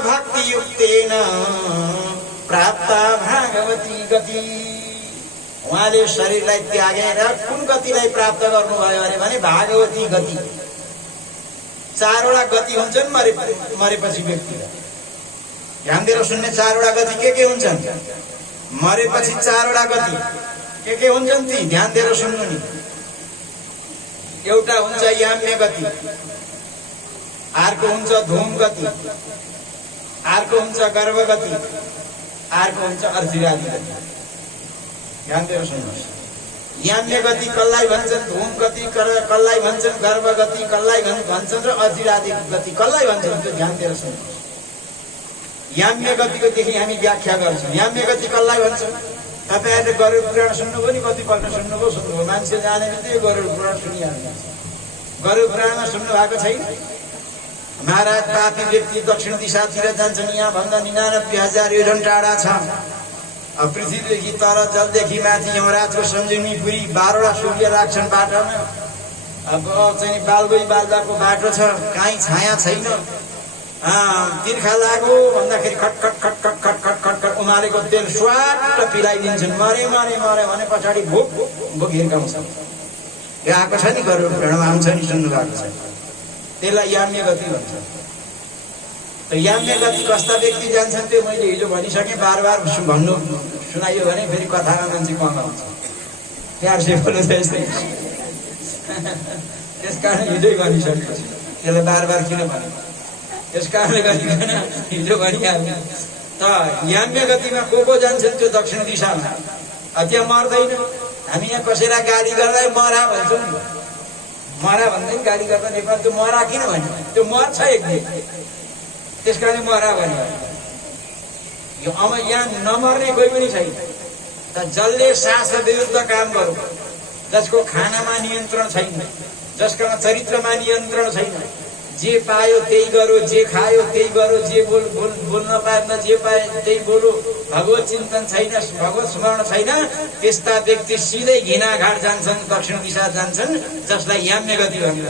भक्ति युक्तेन प्राप्त भागवती गति। उहाँले शरीरलाई त्यागेर कुन गतिलाई प्राप्त गर्नुभयो अरे भने भागवती गति। चारवटा गति हुन्छन् मरेपछि व्यक्तिलाई। ध्यान दिएर सुन्ने, चारवटा गति के हुन्छन् मरेपछि? चारवटा गति के हुन्छन् ती? ध्यान दिएर सुन्नु नि। एउटा हुन्छ याम्य गति, अर्को हुन्छ धूम गति, अर्को हुन्छ गर्भ गति, अर्को हुन्छ अर्जिरादि गति। ध्यान दिएर सुन्नुहोस्। याम्य गति कसलाई भन्छन्? धूम गति कसलाई भन्छन्? गर्भ गति कसलाई भन्छन्? र अर्जिरादि गति कसलाई भन्छन्? त्यो ध्यान दिएर सुन्नुहोस्। याम्य गतिको देखि हामी व्याख्या गर्छौँ। याम्य गति कसलाई भन्छन्? तपाईहरुले गरुड पुराण सुन्नुभयो नि, कतिपल्ट सुन्नुभयो? मान्छे जाने बित्तिकै गरुड पुराण सुनिहाल्नु। गरुड पुराणमा सुन्नु भएको छैन? महाराज पापी व्यक्ति दक्षिण दिशातिर जान्छन्, यहाँ भन्दा 99,000 योजन टाढा छ। पृथ्वीदेखि तल, जलदेखि माथि यमराजको सञ्जीवनीपुरी 12वटा सूर्य राख्छन् बाटोमा। अब चाहिँ बालगोई बाल्दाको बाटो छ, काहीँ छाया छैन। तिर्खा लाग्यो भन्दाखेरि खटखट खटखट खटखट खटखट उमालेको तेल स्वाट पिलाइदिन्छन्। मरे मरे मरे भने पछाडि भोक भोक हिर्काउँछ। यो आएको छ नि, गरुड पुराणमा आउँछ नि, सुन्नु भएको छ। त्यसलाई याम्य गति भन्छ। त याम्य गति कस्ता व्यक्ति जान्छन् त्यो मैले हिजो भनिसकेँ। बार बार भन्नु सुनाइयो भने फेरि कथामा मान्छे कम आउँछ। प्यार से बोल्नु त्यस्तै। त्यसकारण हिजै भनिसकेपछि त्यसलाई बार बार किन भन्नु? यस कारणले गरिकन हिजो भनिहाल्नु। त याम्य गतिमा को जान्छन्? त्यो दक्षिण दिशामा। त्यहाँ मर्दैन। हामी यहाँ कसैलाई गाली गर्दा मरा भन्छौँ नि। मरा भन्दै गाली गर्दा नेपाल त्यो मरा किन भन्यो? त्यो मर्छ एक दिन, त्यस कारणले मरा भन्यो। यो अब यहाँ नमर्ने कोही पनि छैन। त जसले शास्त्र विरुद्ध काम गरौँ, जसको खानामा नियन्त्रण छैन, जसका चरित्रमा नियन्त्रण छैन, जे पायो त्यही गरो, जे खायो त्यही गरो, जे बोल्न पाएन जे पाए त्यही बोलो, भगवत चिन्तन छैन, भगवत स्मरण छैन, त्यस्ता व्यक्ति सिधै घिनाघाट जान्छन्, दक्षिण दिशा जान्छन्, जसलाई याम्य गति भनिन्छ।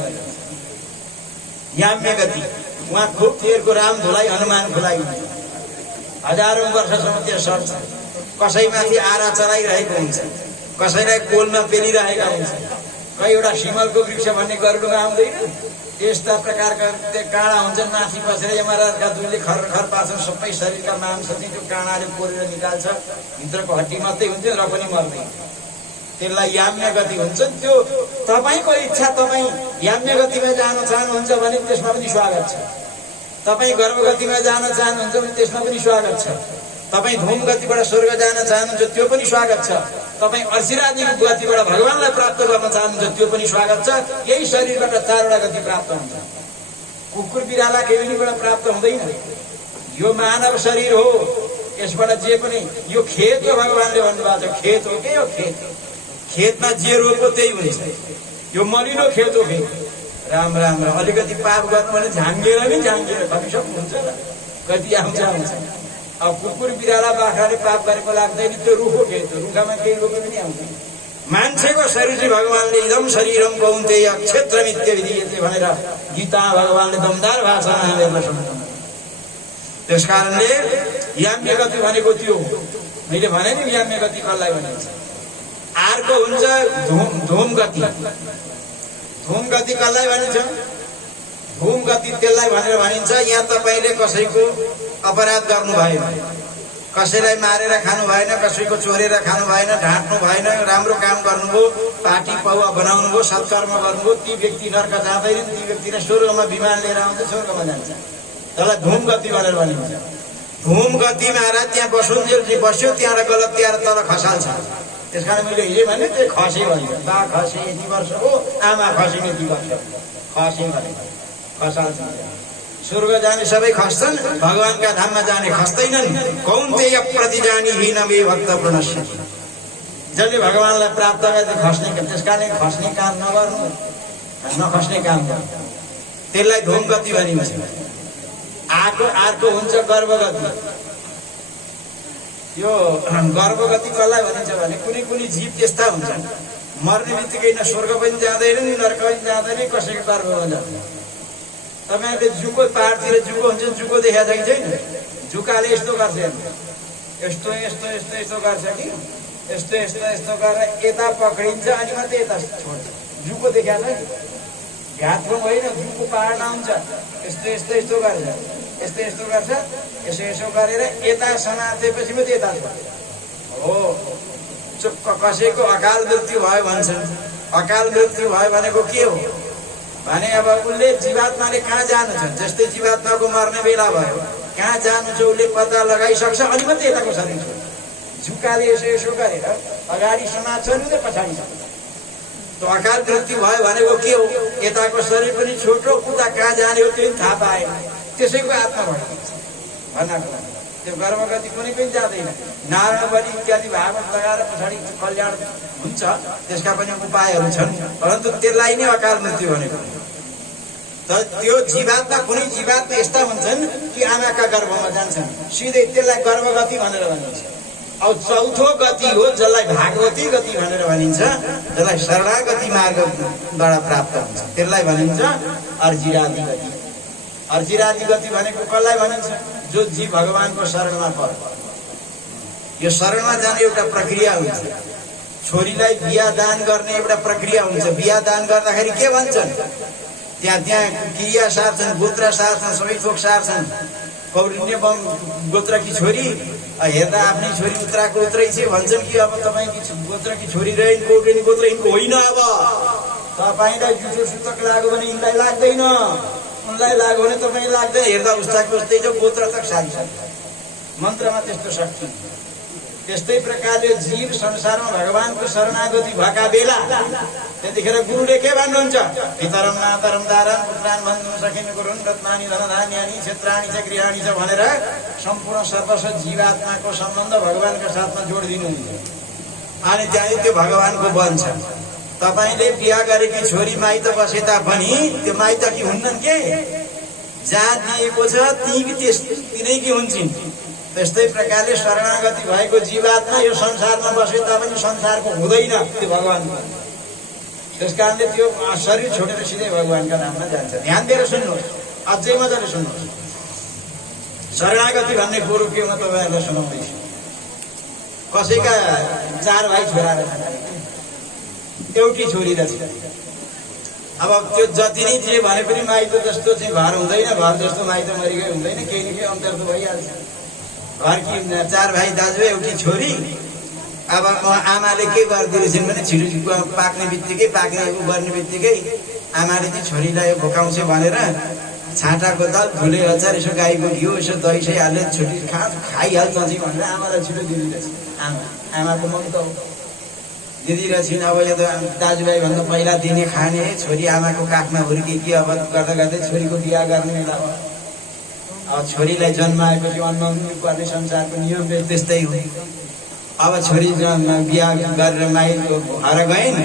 याम्य गति उहाँ खुब तेरको राम धुलाई हनुमान खुलाई हुन्छ। हजारौं वर्षसम्म त्यो सर्छ। कसैमाथि आरा चलाइरहेको हुन्छ, कसैलाई कोलमा पेलिरहेका हुन्छ। कही एउटा सिमलको वृक्ष भन्ने गरुडमा आउँदैन? यस्ता प्रकारका काँडा हुन्छन्, माथि बसेर यमराजका दुईले खर खर पार्छन्। सबै शरीरका मांस चाहिँ त्यो काँडाले कोरेर निकाल्छ, भित्रको हड्डी मात्रै हुन्छ र पनि मर्दैन। त्यसलाई याम्य गति हुन्छ। त्यो तपाईँको इच्छा, तपाईँ याम्य गतिमा जान चाहनुहुन्छ भने त्यसमा पनि स्वागत छ। तपाईँ गर्भ गतिमा जान चाहनुहुन्छ भने त्यसमा पनि स्वागत छ। तपाईँ धूम गतिबाट स्वर्ग जान चाहनुहुन्छ त्यो पनि स्वागत छ। तपाईँ अर्चिरादि गतिबाट भगवानलाई प्राप्त गर्न चाहनुहुन्छ त्यो पनि स्वागत छ। यही शरीरबाट चारवटा गति प्राप्त हुन्छ। कुकुर बिराला केहीबाट प्राप्त हुँदैन। यो मानव शरीर हो, यसबाट जे पनि यो खेत हो। भगवानले भन्नुभएको छ खेत हो के? यो खेत, खेतमा जे रोप्यो त्यही हुन्छ। यो मलिनो खेत हो। फेरि राम राम राम अलिकति पाप गर्नु भने झाँगेर पनि झाँगेर खपिसक्नु हुन्छ र कति आउँछ आउँछ। अब कुकुर बिराला बाख्राले पाप गरेको लाग्दैन, त्यो रुखो खेत हो, रुखमा केही रोपे पनि आउँदैन। मान्छेको शरीर चाहिँ भगवानले इदम शरीरम कौन्तेय क्षेत्रमित्य विधीयते भनेर गीता भगवानले दमदार भाषामा हामीहरूलाई सम्झाउनु। त्यस कारणले याम्य गति भनेको त्यो मैले भने नि, याम्य गति कसलाई भनिन्छ? अर्को हुन्छ धूम गति। धूम गति कसलाई भनिन्छ? धूम गति त्यसलाई भनेर भनिन्छ यहाँ तपाईँले कसैको अपराध गर्नु भएन, कसैलाई मारेर खानु भएन, कसैको चोरेर खानु भएन, ढाँट्नु भएन, राम्रो काम गर्नुभयो, पार्टी पौवा बनाउनु भयो, सत्कर्म गर्नुभयो, ती व्यक्ति नर्क जाँदैन, ती व्यक्तिले स्वर्गमा विमान लिएर आउँछ, स्वर्गमा जान्छ। त्यसलाई धूम गति भनेर भनिन्छ। धूम गति महाराज त्यहाँ बसुन्जेल बस्यो, त्यहाँबाट गलत त्यहाँ तल खसाल्छ। त्यस कारण मैले हिजो भने त्यो खसे भन्छ। बा खसे यति वर्ष हो, आमा खसे यति वर्ष, खसे भनेको खसाल्छ। स्वर्ग जाने सबै खस्छन्, भगवानका धाममा जाने खस्दैनन्। कौन्तेय प्रतिजानी हीनमे भक्त प्रणश्यति। जसले भगवानलाई प्राप्त गर्दै खस्ने, त्यस कारण खस्ने काम नगर्नु, नखस्ने काम गर्नु, त्यसलाई धूम गति भनिन्छ। अर्को हुन्छ गर्भगति। यो गर्भगति कसलाई भनिन्छ भने कुनै कुनै जीव त्यस्ता हुन्छन्, मर्ने बित्तिकै न स्वर्ग पनि जाँदैन नि नर्क पनि जाँदैन, कसैको गर्भमा जाँदैन। तपाईँहरूले जुको पाहाडतिर जुको हुन्छ जुको देखाएको छ कि छैन? जुकाले यस्तो गर्छ, यस्तो यस्तो यस्तो यस्तो गर्छ कि यस्तो यस्तो यस्तो गरेर यता पक्रिन्छ अनि मात्रै यता छोड्छ। जुको देखाएको छ घातको होइन, जुको पाहाडमा हुन्छ यस्तो यस्तो यस्तो गर्छ, यस्तो यस्तो गर्छ, यसो यसो गरेर यता समातेपछि मात्रै यता छोड्छ। हो चुक्क कसैको अकाल मृत्यु भयो भन्छन्। अकाल मृत्यु भयो भनेको के हो भने अब उसले जीवात्माले कहाँ जानु छ, जस्तै जीवात्माको मर्ने बेला भयो, कहाँ जानु छ उसले पत्ता लगाइसक्छ अनि मात्रै यताको शरीर छोड्छ। झुकाले यसो यसो गरेर अगाडि समात्छ नि त पछाडि सक्छ। त अकाल मृत्यु भयो भनेको के हो? यताको शरीर पनि छोटो, उता कहाँ जाने हो त्यो पनि थाहा पाएन, त्यसैको आत्मा भड्किन्छ भन्नको लागि। त्यो गर्भगति कुनै पनि जाँदैन। नारायण बलि इत्यादि भागवत लगाएर पछाडि कल्याण हुन्छ, त्यसका पनि उपायहरू छन्, परन्तु त्यसलाई नै अकाल मृत्यु भनेको। तर त्यो जीवात्मा कुनै जीवात्मा यस्ता हुन्छन् कि आमाका गर्भमा जान्छन्, सिधै त्यसलाई गर्भगति भनेर भनिन्छ। अब चौथो गति हो जसलाई भागवती गति भनेर भनिन्छ, जसलाई शरणागति मार्गबाट प्राप्त हुन्छ, त्यसलाई भनिन्छ अर्जिरादि गति। अर्जिरादि गति भनेको कसलाई भनिन्छ? जो जीव भगवानको शरणमा पर्छ। यो शरणमा जाने एउटा प्रक्रिया हुन्छ। छोरीलाई बिहा दान गर्ने एउटा प्रक्रिया हुन्छ। बिहा दान गर्दाखेरि के भन्छन्? त्यहाँ क्रिया सार्छन्, गोत्र सार्छन्, सबै थोक सार्छन्। कौरिण्य गोत्रकी छोरी हेर्दा आफ्नै छोरी उत्राको उत्रै छ भन्छन् कि अब तपाईँकी गोत्रकी छोरी रहेन, कौरिण्य गोत्र यिनको होइन। अब तपाईँलाई जुठो सुतक लाग्यो भने यिनलाई लाग्दैन, उनलाई लाग्यो भने तपाईँ लाग्दैन। हेर्दा उस्ताको उस्तै छ, गोत्र तक सारिसक्छ। मन्त्रमा त्यस्तो शक्ति। त्यस्तै प्रकारले जीव संसारमा भगवानको शरणागति भएका बेला त्यतिखेर गुरुले के भन्नुहुन्छ? पितरम मातरम दारम पुत्रान भन्नु सकिने गुरुन् रत्नानि धनधान्यानि क्षेत्राणि च गृहाणि छ भनेर सम्पूर्ण सर्वस्व जीवात्माको सम्बन्ध भगवानका साथमा जोडिदिनुहुन्छ। अनि त्यहाँ त्यो भगवानको वन छ। तपाईँले बिहा गरेकी छोरी माइत बसे तापनि त्यो माइतकी हुन्नन् के? जहाँ दिएको छ तिनैकी हुन्छन्। त्यस्तै प्रकारले शरणागति भएको जीवात्मा यो संसारमा बसे तापनि संसारको हुँदैन, त्यो भगवानको। त्यस कारणले त्यो शरीर छोडेर सिधै भगवानका नाममा जान्छ। ध्यान दिएर सुन्नुहोस्, अझै मजाले सुन्नुहोस्। शरणागति भन्ने कुरो के म तपाईँहरूलाई सुनाउँदैछु। कसैका 4 भाइ छोरा रहेछन्, एउटी छोरी रहेछ। अब त्यो जति नै जे भने पनि माइत जस्तो चाहिँ घर हुँदैन, घर जस्तो माइत मरिगए हुँदैन, केही न केही अन्तर त भइहाल्छ। घरकी 4 भाइ दाजुभाइ, एउटी छोरी। अब आमाले के गरिदिएछन् भने छिटो पाक्ने बित्तिकै पाक्ने गर्ने बित्तिकै आमाले चाहिँ छोरीलाई भोकाउँछ भनेर छाँटाको दाल, धुले अचार, यसो गाईको घिउ, यसो दही सही हालेर छोरी खाइहाल्छ भनेर आमालाई छिटो दिदिरहेछ। आमाको मन त हो दिदिरहेछन्। अब यो त दाजुभाइ भन्दा पहिला दिने खाने, छोरी आमाको काखमा हुर्केकी। अब गर्दा गर्दै छोरीको बिहा गर्ने बेला हो। अब छोरीलाई जन्माएपछि अन्न पर्ने संसारको नियम त्यस्तै हो। अब छोरी बिहा गरेर माइतको घर गइन्।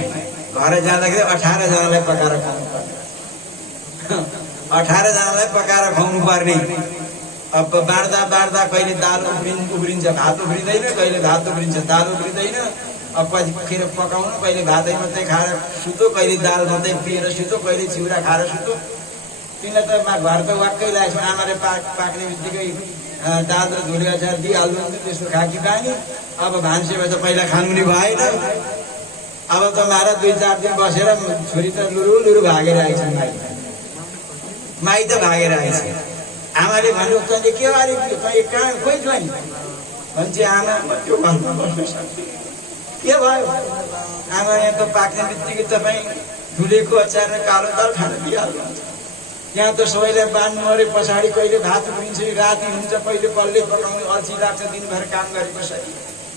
घर जाँदाखेरि 18 जनालाई पकाएर खुवाउनु पर्ने। 18 जनालाई पकाएर खुवाउनु पर्ने। अब बाँड्दा कहिले दाल उब्रिन्छ, भात उब्रिँदैन, कहिले भात उब्रिन्छ, दाल उब्रिँदैन। अब पछि पकाउनु, कहिले भातै मात्रै खाएर सुतो, कहिले दाल मात्रै पिएर सुतो, कहिले चिउरा खाएर सुतो। तिनलाई त घर त वाक्कै लागेको छ। आमाले पाक्ने बित्तिकै दाल र धुले अचार दिइहाल्नु, त्यस्तो खाकी बानी। अब भान्से भए त पहिला खानु नि भएन। अब त मारा 2-4 दिन बसेर छोरी त लुरु भागेर आएछ। माइत भागेर आएछ। आमाले भन्नु, तैँले के अरे तँ कहाँ खोइ छोइन भन्छ। आमा म त्यो घरमा बस्न सक्दिनँ। के भयो? आमा यहाँ त पाक्ने बित्तिकै तपाईँ धुलेको अचार र कालो दाल खान दिइहाल्नुहुन्छ। यहाँ त सबैलाई बाँध्नु अरे, पछाडि कहिले भात उब्रिन्छ, राति हुन्छ, कहिले पल्ले पकाउनु अल्छी लाग्छ, दिनभर काम गरेपछि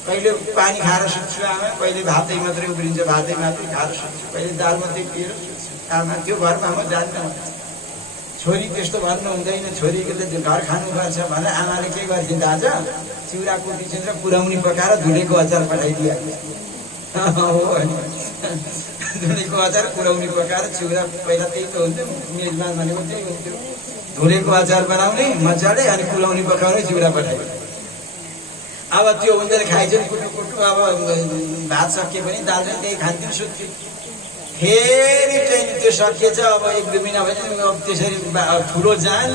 कहिले पानी खाएर सुत्छु आमा, कहिले भातै मात्रै उब्रिन्छ, भातै मात्रै खाएर सुत्छु, कहिले दाल मात्रै पिएर सुत्छु। आमा त्यो घरमा म जान्न। छोरी त्यस्तो भन्नु हुँदैन, छोरीले घर खानुपर्छ भनेर आमाले के गर्छन्? दाजु चिउरा कुटिन्छन् र पुर्याउनी पकाएर धुलेको अचार पठाइदिइहाल्छ। धुलेको अचार पुर्याउनी पकाएर चिउरा, पहिला त्यही त हुन्थ्यो, मेजबान भनेको त्यही हुन्थ्यो। धुलेको अचार बनाउने मजाले, अनि पुर्याउनी पकाउने, चिउरा पठाइदियो। अब त्यो हुन्छ खाइछन् कुटु। अब भात सकिए पनि दाल चाहिँ त्यही खान्थ्यो, सुत्थ्यो। फेरि चाहिँ त्यो सकिएछ। अब 1-2 महिना भएपछि अब त्यसरी ठुलो जान,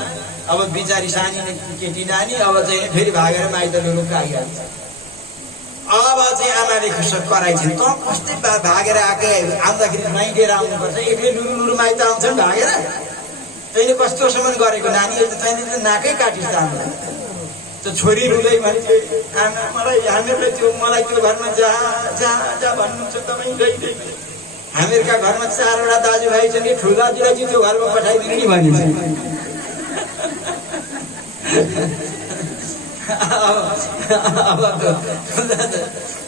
अब बिचारी सानी केटी नानी, अब चाहिँ फेरि भागेर माइत लुरुक्क आइहाल्छ। अब चाहिँ आमाले कराइछन्, त कस्तै भागेर आएकै, आउँदाखेरि माइ लिएर आउनुपर्छ, एक्लै लुरु लुरु माइत आउँछन् भागेर, तैँले कस्तोसम्म गरेको नानीले त तैँले त नाकै काटिस् त आमा। त्यो छोरी रुँदै भन्छ, आमा हामीहरूलाई त्यो घरमा जा भन्नुहुन्छ तपाईँ गइदिए। हामीहरूका घरमा 4वटा दाजुभाइ छन् कि ठुलो दाजुलाई चाहिँ त्यो घरमा पठाइदिनु नि भनिन्छ। अब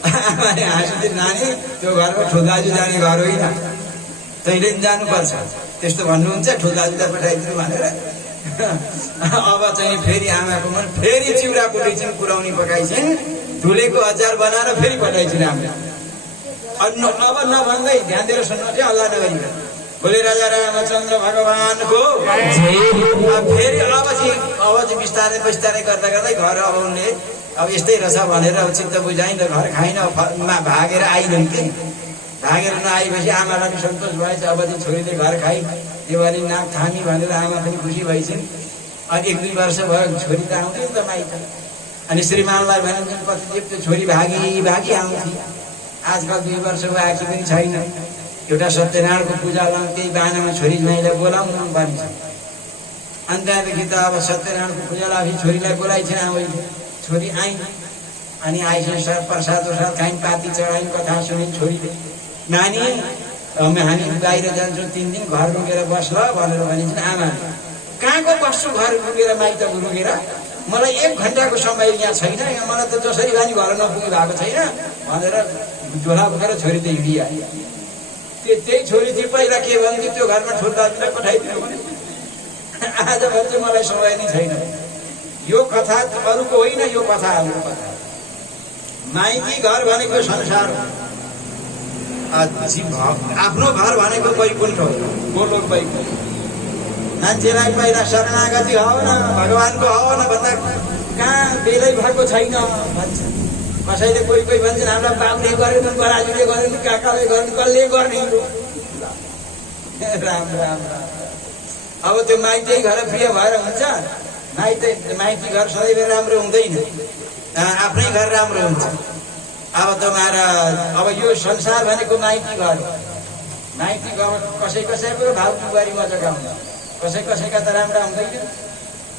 आमाले हाँसिदिए, नानी त्यो घरमा ठुलो दाजु जाने घर होइन, तैँले पनि जानुपर्छ, त्यस्तो भन्नुहुन्छ, ठुलो दाजुलाई पठाइदिनु भनेर। अब चाहिँ फेरि आमाको मन, फेरि चिउरा कुटाइछन्, पुर्याउनी पकाइछन्, धुलेको अचार बनाएर फेरि पठाइछन् आमा। अब नभन्दै ध्यान दिएर सुन्नु चाहिँ, अल्लाह नगरिकन बोले राजा रामचन्द्र भगवानको। फेरि अब चाहिँ बिस्तारै बिस्तारै गर्दा गर्दै घर अब उनले अब यस्तै रहेछ भनेर अब चित्त बुझाइन, घर खाइन, भागेर आइन् कि। भागेर नआएपछि आमालाई पनि सन्तोष भएछ, अब चाहिँ छोरीले घर खाइ, देवाली नाक थामी भनेर आमा पनि खुसी भइछन्। अनि 1-2 वर्ष भयो, छोरी त आउँदैन त माइत। अनि श्रीमानलाई भनिन्छन्, कतिदेव त्यो छोरी भागी आउँथे, आजकल 2 वर्ष भयो आएकी पनि छैन। एउटा सत्यनारायणको पूजा लाउँ, त्यही बाहनामा छोरी ज्वाइँलाई बोलाउनु भनिन्छ। अनि त्यहाँदेखि त अब सत्यनारायणको पूजा लाएपछि छोरीलाई बोलाइछन्, आउँदैन। छोरी आइन्, अनि आइसकेपछि प्रसाद खाइन्, पाती चढाइन्, कथा सुनिन्। छोरीले, नानी हामी बाहिर जान्छौँ, 3 दिन घर रुकेर बस ल भनेर भनिन्छन्। आमाले, कहाँको बस्छु घर रुकेर, माइत रुकेर, मलाई 1 घन्टाको समय यहाँ छैन, यहाँ मलाई त जसरी भए नि घर नपुगी भएको छैन भनेर झोला बोकेर छोरी त हिँडिहाल्यो। त्यही छोरी चाहिँ पहिला के भन्थ्यो, त्यो घरमा ठुलो दाजुलाई पठाइदिनु भने। आज भन्छ मलाई समय नै छैन। यो कथा अरूको होइन, यो कथा हाम्रो कथा। माइती घर भनेको संसार हो, आफ्नो घर भनेको वैकुण्ठ हो, गोलोक वैकुण्ठ। मान्छेलाई पहिला शरणागति हो न, भगवानको हो न भन्दा कहाँ बेलै भएको छैन भन्छ। कसैले कोही भन्छन्, हामीलाई बाबुले गरेन, बराजुले गरेन, काकाले गरेन, कसले गर्ने। राम राम। अब त्यो माइती घर प्रिय भएर हुन्छ? माइती घर सधैँ राम्रो हुँदैन, आफ्नै घर राम्रो हुन्छ। अब अब यो संसार भनेको माइती घर हो। माइती घर कसैको भाउजू बुहारी मजाका हुन्छ, कसैका त राम्रा हुँदैन।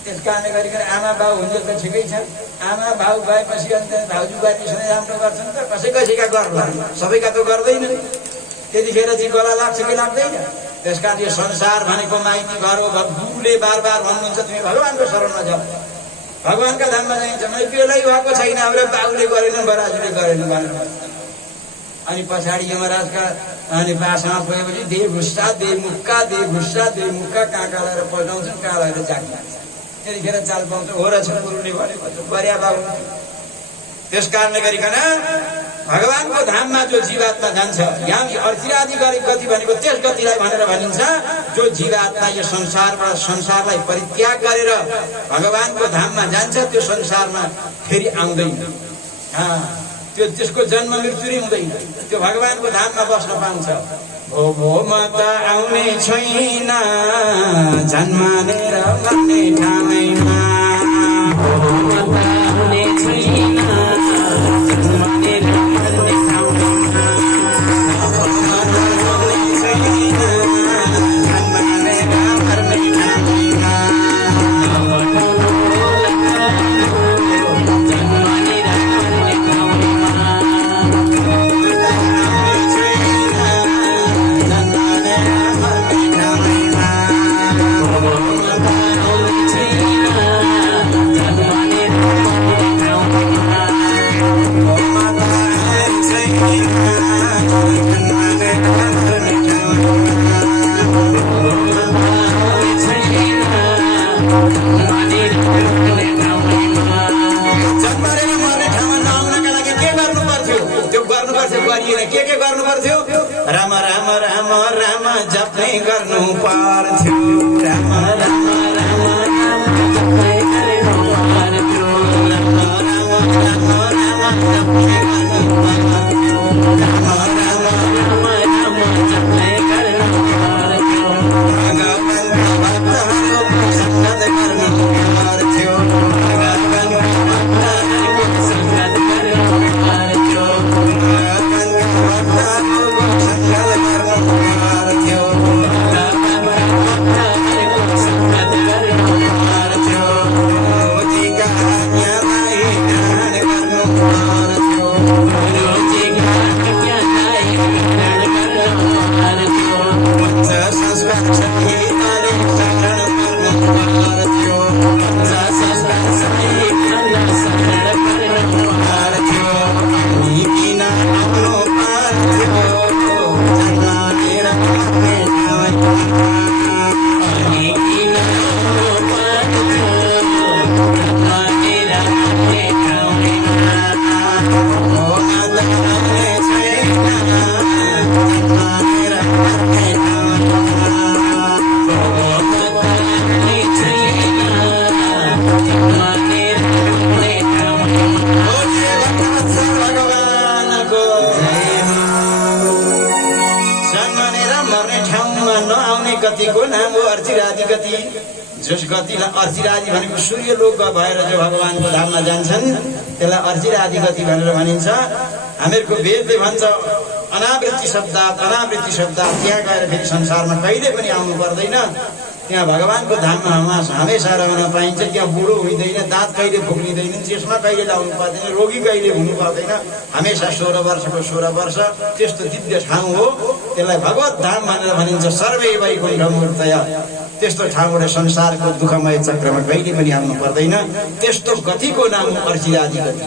त्यस कारणले गरिकन आमा बाउ हुन्छ त ठिकै छ, आमा बाउ भएपछि अन्त भाउजू बुहारी सधैँ राम्रो गर्छन् त, कसैका गर्ला, सबैका त गर्दैन। त्यतिखेर चाहिँ गला लाग्छ कि लाग्दैन? त्यस कारण यो संसार भनेको माइती घर हो। गुरुले बार भन्नुहुन्छ, तिमी भगवानको शरणमा जाऊ, भगवानका धाममा जाइन्छ। मैले बेलै भएको छैन, हाम्रो बाउले गरेन, बराजुले गरेन भनेर। अनि पछाडि यमराजका अनि बासमा पुगेपछि दे घुस्सा दे मुक्का कहाँ लगाएर पजाउँछन्, कहाँ लगाएर जान्छ। त्यतिखेर चाल पाउँछ, हो रहेछ गुरुले भनेको बरिया बाबु। त्यस कारणले गरिकन भगवानको धाममा जो जीवात्मा जान्छ, यहाँ अर्चिरादि गति भनेको त्यस गतिलाई भनेर भनिन्छ जो जीवात्मा यो संसारलाई परित्याग गरेर भगवानको धाममा जान्छ, त्यो संसारमा फेरि आउँदैन। त्यसको जन्म मृत्यु नै हुँदैन, त्यो भगवानको धाममा बस्न पाउँछ। भो म त आउने छैन जन्मानेर मर्ने ठाउँमा, के गर्नु पर्थ्यो? राम राम राम राम जप्नै गर्नु पर्थ्यो। राम राम राम राम जप्नै गर्नु पर्थ्यो। राम राम राम राम जप्नै गर्नु पर्थ्यो। राम राम राम राम जप्नै गति, जस गतिलाई अर्चिरादि भनेको सूर्यलोक भएर जो भगवानको धाममा जान्छन् त्यसलाई अर्चिरादि गति भनेर भनिन्छ। हामीहरूको वेदले भन्छ अनावृत्ति शब्द त्यहाँ गएर फेरि संसारमा कहिले पनि आउनु पर्दैन। त्यहाँ भगवानको धाममा हमेसा रहन पाइन्छ। त्यहाँ बुढो हुँदैन, दाँत कहिले फुक्लिँदैन, चेस्मा कहिले लाउनु पर्दैन, रोगी कहिले हुनु पर्दैन। हमेसा 16 वर्षको 16 वर्ष त्यस्तो दिव्य ठाउँ हो। त्यसलाई भगवत धाम भनेर भनिन्छ। सर्वै वैकुण्ठ मूर्तया, त्यस्तो ठाउँबाट संसारको दुःखमय चक्रमा कहिले पनि आउनु पर्दैन। त्यस्तो गतिको नाम अर्चिरादि गति।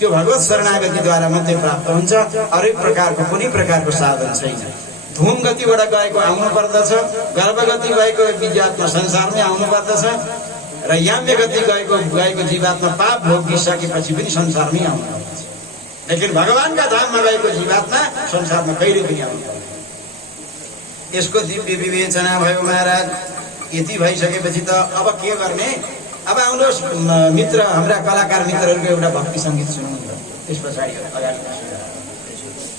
त्यो भगवत शरणागतिद्वारा मात्रै प्राप्त हुन्छ। अरू प्रकारको कुनै प्रकारको साधन छैन। धूम गतिबाट गएको आउनु पर्दछ, गर्भगति गएको विद्यात्मा संसारमै आउनु पर्दछ, र याम्य गति गएको जीवात्मा पाप भोगिसकेपछि पनि संसारमै आउनु पर्दछ। लेकिन भगवानका धाममा गएको जीवात्मा संसारमा कहिले पनि आउनु पर्दैन। यसको दिव्य विवेचना भयो महाराज। यति भइसकेपछि त अब के गर्ने? अब आउनुहोस् मित्र, हाम्रा कलाकार मित्रहरूको एउटा भक्ति सङ्गीत सुनौँ। त्यस पछाडि अगाडि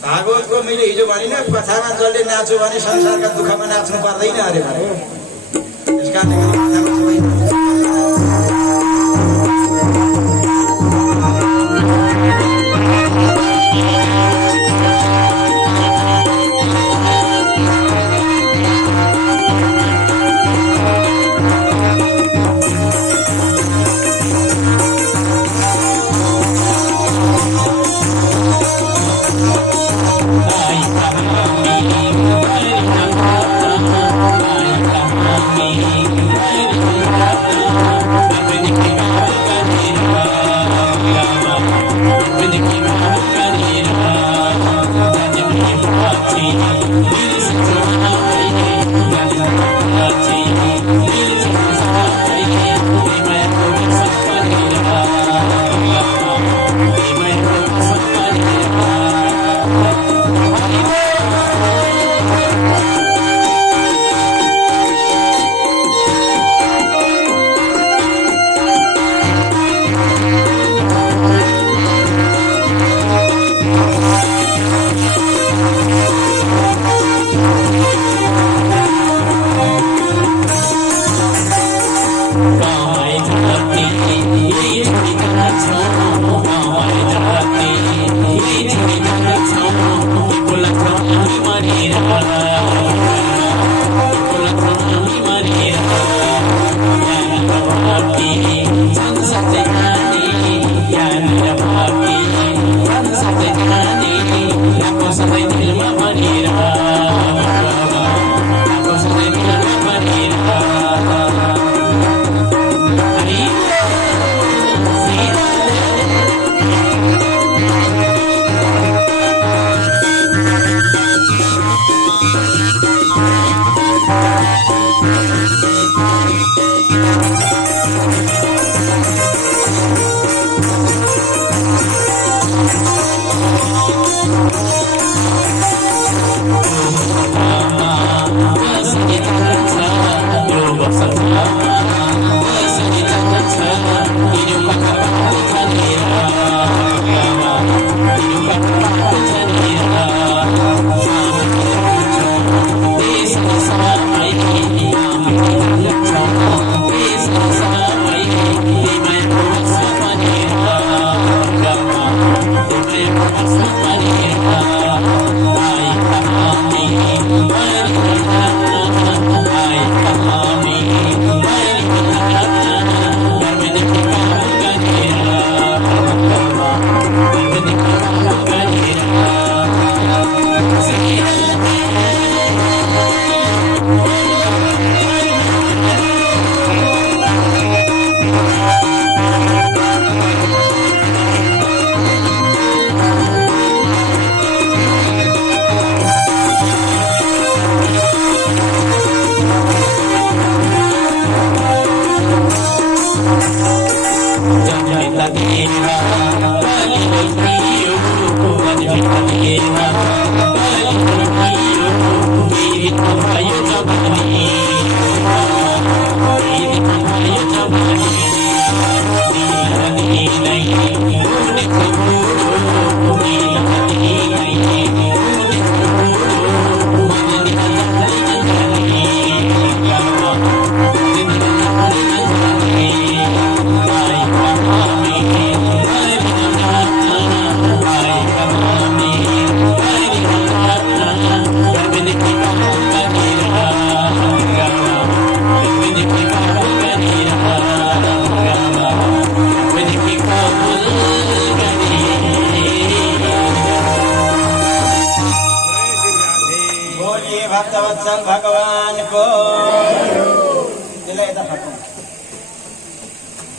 भागवतको मैले हिजो भनिनँ, कथामा जसले नाच्यो भने संसारका दुःखमा नाच्नु पर्दैन अरे भने। त्यस कारणले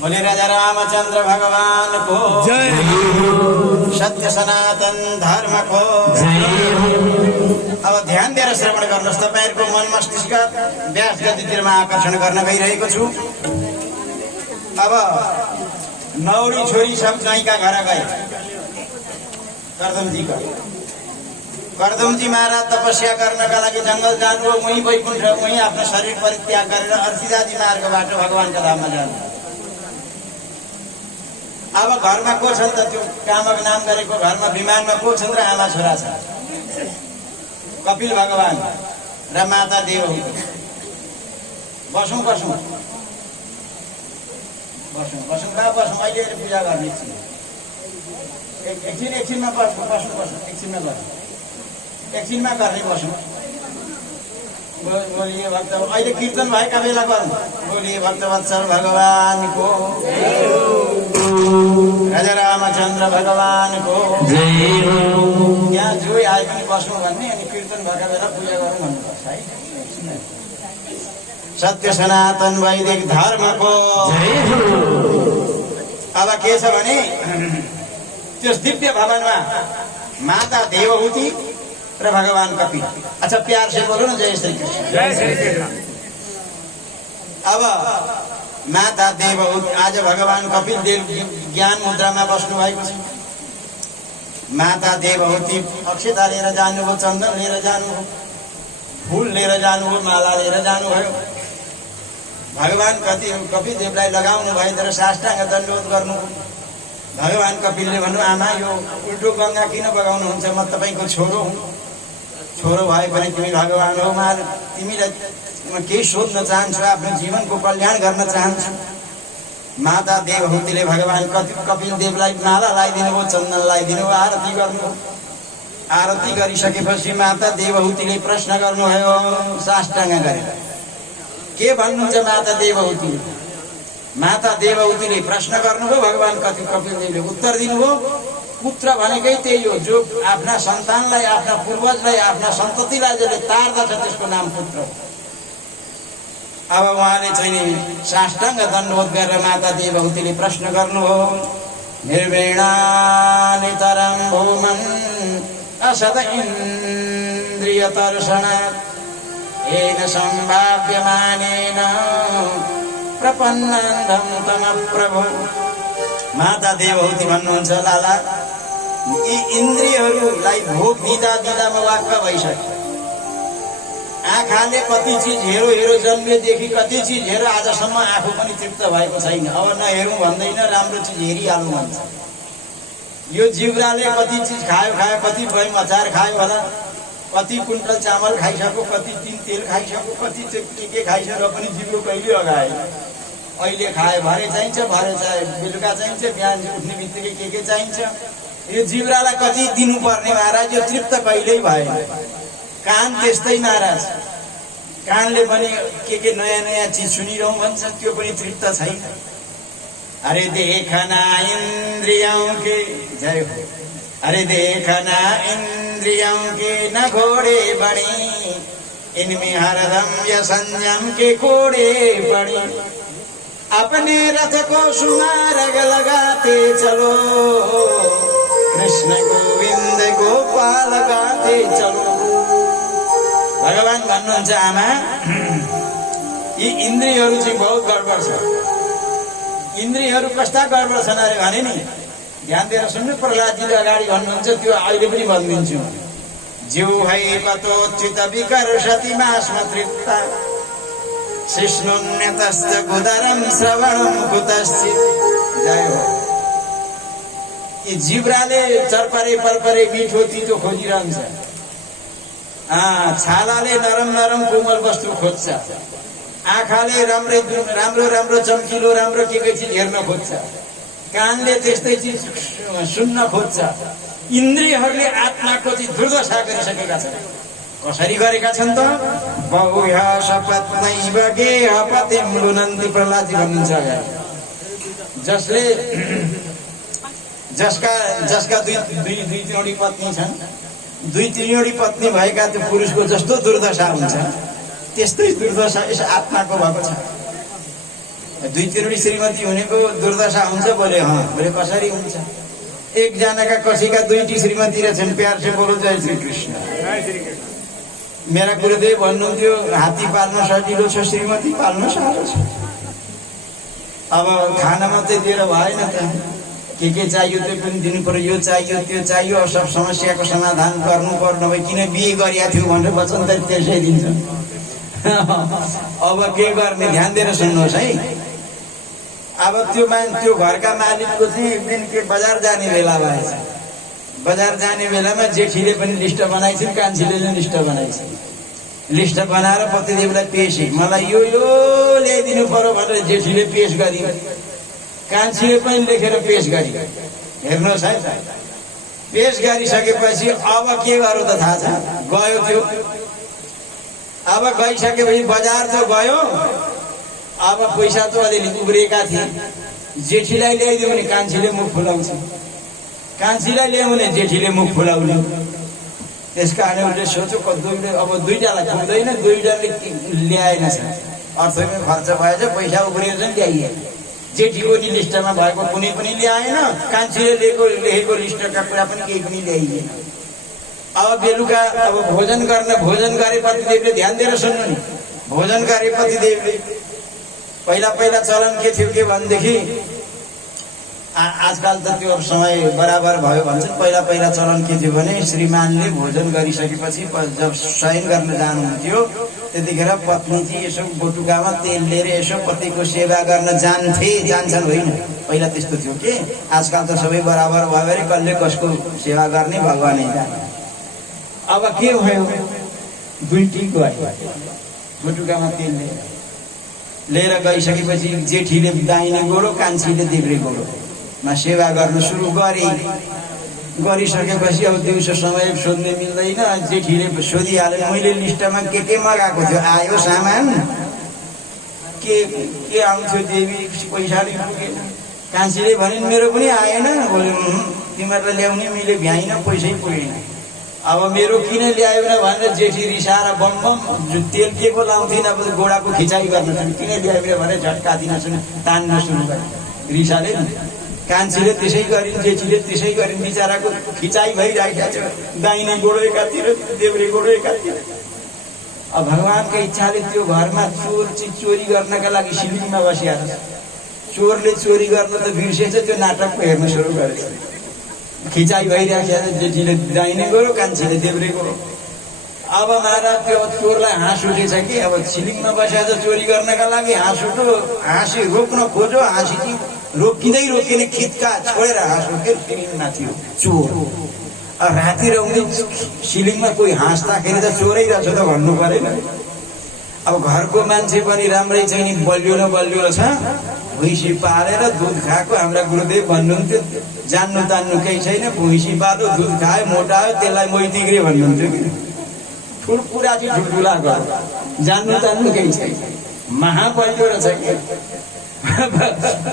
बोले राजा रामचंद्र भगवान को जय। सत्य सनातन धर्म को अब ध्यान दिएर श्रवण गर्नुहोस्। तपाईहरुको मन मस्तिष्क व्यास गतितिरमा आकर्षण गर्न गइरहेको छु। अब नौरी छोरी सब ज्वाइँका घर गए। कर्दमजी महाराज तपस्या गर्नका लागि जंगल जानुभयो। उही वैकुण्ठ उही आफ्नो शरीर परित्याग गरेर अर्चिदादी मार्गबाट भगवानका धाममा जानु। अब घरमा को छन् त? त्यो कामक नाम गरेको घरमा विमानमा को छन् र आमा छोरा छन्? कपिल भगवान र माता देवहूति। बसौँ कहाँ बसौँ? अहिले पूजा गर्ने एकछिनमा बस्नु एकछिनमा गर्ने बस्नु। बोलिए भक्त अहिले कीर्तन भएका बेला गर्नु। बोलिए भक्तवत्सल भगवानको राजा रामचंद्र भगवान को यहाँ जो आए पनि बस्नु भन्ने अनि कीर्तन भएका बेला पूजा गरौँ भन्नुपर्छ है। सत्य सनातन वैदिक धर्म को। अब के छ भने त्यस दिव्य भवनमा माता देवहूति र भगवान कपिल। अच्छा प्यार से बोलो न जय श्री कृष्ण। जय श्री कृष्ण। अब माता देवहूति आज भगवान कपिल देव ज्ञान मुद्रामा बस्नु भएको छ। माता देवहूति अक्षता लिएर जानुभयो, चन्दन लिएर जानुभयो, फूल लिएर जानुभयो, माला लिएर जानुभयो। भगवान कपिल देवलाई लगाउनु भएन र साष्टाङ्ग दण्डवत गर्नु। भगवान कपिलले भन्नु आमा यो उल्टो गंगा किन बगाउनुहुन्छ? म तपाईको छोरो हुँ। छोरो भए पनि तिमी भगवान हो। तिमीलाई म केही सोध्न चाहन्छु, आफ्नो जीवनको कल्याण गर्न चाहन्छु। माता देवहूतिले भगवान कपिल देवलाई माला लगाइदिनु भयो, चन्दन लगाइदिनु भयो, आरती गर्नु। आरती गरिसकेपछि माता देवहूतिले प्रश्न गर्नुभयो साष्टाङ्ग गरेर। के भन्नुहुन्छ माता देवहूतिले? माता देवहूतिले प्रश्न गर्नुभयो। भगवान कपिल देवले उत्तर दिनुभयो पुत्र भनेकै त्यही हो जो आफ्ना सन्तानलाई, आफ्ना पूर्वजलाई, आफ्ना सन्ततिलाई जसले तार्दछ त्यसको नाम पुत्र हो। अब उहाँले चाहिँ साष्टाङ्ग दण्डवत गरेर माता देवहूतिले प्रश्न गर्नुभयो निर्वेणानितरं भौमन् असद इन्द्रिय तर्षणात् येन सम्भाव्यमानेन प्रपन्नन्धं तम प्रभु। माता देवहूति भन्नुहुन्छ लाला यी इन्द्रियहरूलाई भोग दिँदा दिँदा म वाक्क भइसक्यो। आँखाले कति चिज हेरो जन्मेदेखि कति चिज हेरो आजसम्म आफू पनि तृप्त भएको छैन। अब नहेरौँ भन्दैन, राम्रो चिज हेरिहाल्नु भन्छ। यो जिब्राले कति चिज खायो कति बयम अचार खायो होला, कति कुन्टल चामल खाइसक्यो, कति दिन तेल खाइसक्यो, कति के खाइसक्यो र पनि जिब्रो कहिले अगायो। अहिले खायो भरे चाहिन्छ, भरे बेलुका चाहिन्छ, बिहान उठ्ने बित्तिकै के चाहिन्छ। यो जिब्रालाई कति दिनुपर्ने महाराज, यो तृप्त कहिल्यै भएन। कान त्यस्तै महाराज, कानले पनि के नयाँ चिज सुनिरहँ भन्छ, त्यो पनि तृप्त छैन। अरे देखना इन्द्रियों के जय हो। अरे देखना इंद्रियों के न घोड़े बड़ी, इनमें हरदम या संयम के कोड़े बड़ी। अपने रथ को सुमारग लगाते चलो, कृष्ण गोविंद गोपाल गाते चलो। भगवान भन्नुहुन्छ आमा यी इन्द्रियहरू चाहिँ बहुत गडबड छ। इन्द्रियहरू कस्ता गडबड छन् अरे भने नि ध्यान दिएर सुन्नु। प्रहलादजीले अगाडि भन्नुहुन्छ त्यो अहिले पनि भनिदिन्छु। जिउ है कतोचित विकर्षति मास्म तृप्ता, शिष्णुन्यतश्च गुदरं श्रवणं कुतश्चित्। जय हो। यी जिब्राले चरपरे परपरे मिठो तितो खोजिरहन्छ। छालाले नरम कोमल वस्तु खोज्छ। आँखाले राम्रो चम्किलो राम्रो के चिज हेर्न खोज्छ। कानले त्यस्तै चिज सुन्न खोज्छ। इन्द्रियहरूले आत्माको चाहिँ दुर्दशा गरिसकेका छन्। कसरी गरेका छन् त? बहुह शपथनैव गेह पतिं लुनन्ति। प्रहलादजी भन्नुहुन्छ जसका दुई जोडी पत्नी छन्, दुई तीनवटी पत्नी भएका त्यो पुरुषको जस्तो दुर्दशा हुन्छ त्यस्तै दुर्दशा यस आत्माको भएको छ। दुई तिनवटी श्रीमती हुनेको दुर्दशा हुन्छ बोले बोले कसरी हुन्छ एकजनाका कसैका दुईटी श्रीमती रहेछन् प्यार से बोलो जय श्री कृष्ण मेरा गुरुदेव भन्नुहुन्थ्यो हात्ती पाल्न सजिलो छ श्रीमती पाल्न साह्रो छ अब खाना मात्रै दिएर भएन त के चाहियो त्यो पनि दिनु पर्यो यो चाहियो त्यो चाहियो सब समस्याको समाधान गर्नु पर्ने भए किन बिहे गरिया थियो भनेर वचन त त्यसै दिन्छ अब के गर्ने ध्यान दिएर सुन्नुहोस् है अब त्यो घरका मालिकको चाहिँ एक दिन के बजार जाने बेला भएछ बजार जाने बेलामा जेठीले पनि लिस्ट बनाइछन् कान्छीले पनि लिस्ट बनाइछन् लिस्ट बनाएर पतिदेवलाई पेश मलाई यो ल्याइदिनु पर्यो भनेर जेठीले पेश गरी कान्छीले पनि लेखेर पेश गरी हेर्नुहोस् है पेश गरिसकेपछि अब के गर्यो त थाहा छ गयो त्यो अब गइसकेपछि बजार त गयो अब पैसा त अलिअलि उब्रिएका थिए जेठीलाई ल्याइदियो भने कान्छीले मुख फुलाउँछ कान्छीलाई ल्यायो भने जेठीले मुख फुलाउने त्यस कारण उसले सोच्यो अब दुईटालाई पुग्दैन दुईटाले ल्याएन अर्थमै खर्च भएछ पैसा उब्रिएर चाहिँ ल्याइएन जेठीको लिस्टमा भएको कुनै पनि ल्याएन कान्छीले लेखेको लिस्टका कुरा पनि केही पनि ल्याइएन अब बेलुका अब भोजन गरे पतिदेवले ध्यान दिएर सुन्नु नि भोजन गरे पतिदेवले पहिला चलन के थियो के भनेदेखि आजकल त त्यो समय बराबर भयो भन्छन् पहिला चलन के थियो भने श्रीमानले भोजन गरिसकेपछि जब शयन गर्न जानुहुन्थ्यो त्यतिखेर पत्नी चाहिँ यसो बोटुकामा तेल लिएर यसो पतिको सेवा गर्न जान्छन् होइन पहिला त्यस्तो थियो कि आजकल त सबै बराबर भयो अरे कसले कसको सेवा गर्ने भगवानै जाने अब के भयो दुईटी गयो बोटुकामा तेल लिएर गइसकेपछि जेठीले दाहिने गोडो कान्छीले देब्रे गोडोमा सेवा गर्न सुरु गरिसकेपछि अब दिउँसो समय सोध्ने मिल्दैन जेठीले सोधिहाल्यो मैले लिस्टमा के मगाएको थियो आयो सामान के आउँथ्यो देवी पैसा नै पुगेन कान्छीले भनिन् मेरो पनि आएन बोल्यो तिमीहरूलाई ल्याउने मैले भ्याइन पैसै पुगेन अब मेरो किन ल्यायो भनेर जेठी रिसाएर बम तेल के को लाउँथिन अब गोडाको खिचाइ गर्न किन ल्यायो भनेर झट्का दिन तान्न सुरु गरे रिसाले कान्छीले त्यसै गरिन् जेठीले त्यसै गरिन् बिचराको खिचाइ भइरहेको छ दाहिने गोडो एकातिर देब्रे गोडो एकातिर अब भगवानको इच्छाले त्यो घरमा चोरी गर्नका लागि शिविरमा बसिहाल्छ चोरले चोरी गर्न त बिर्सेछ त्यो नाटकको हेर्न सुरु गरेछ खिचाइ भइरहेको छ जेठीले दाहिने गोडो कान्छीले देब्रे गोडो अब महाराज त्यो चोरलाई हाँस उठेछ कि अब छिलिङमा बसेर चोरी गर्नका लागि हाँस उठ्यो हाँसी रोक्न खोज्यो हाँसी रोकिने खिच्का छोडेर हाँस उठ्यो सिलिङमा थियो चोर राति रौँदै सिलिङमा कोही हाँस्दाखेरि त चोरै रहेछ त भन्नु परेन अब घरको मान्छे पनि राम्रै छैन बलियो छ भैँसी पालेर दुध खाएको हाम्रा गुरुदेव भन्नुहुन्थ्यो जान्नु तान्नु केही छैन भैँसी पालो दुध खायो मोटायो त्यसलाई मोइदिग्रे भन्नुहुन्थ्यो कि ठुल्पुरा चाहिँ ठुल्ठुला घर जान्नु तान्नु केही छैन महाबलियो रहेछ कि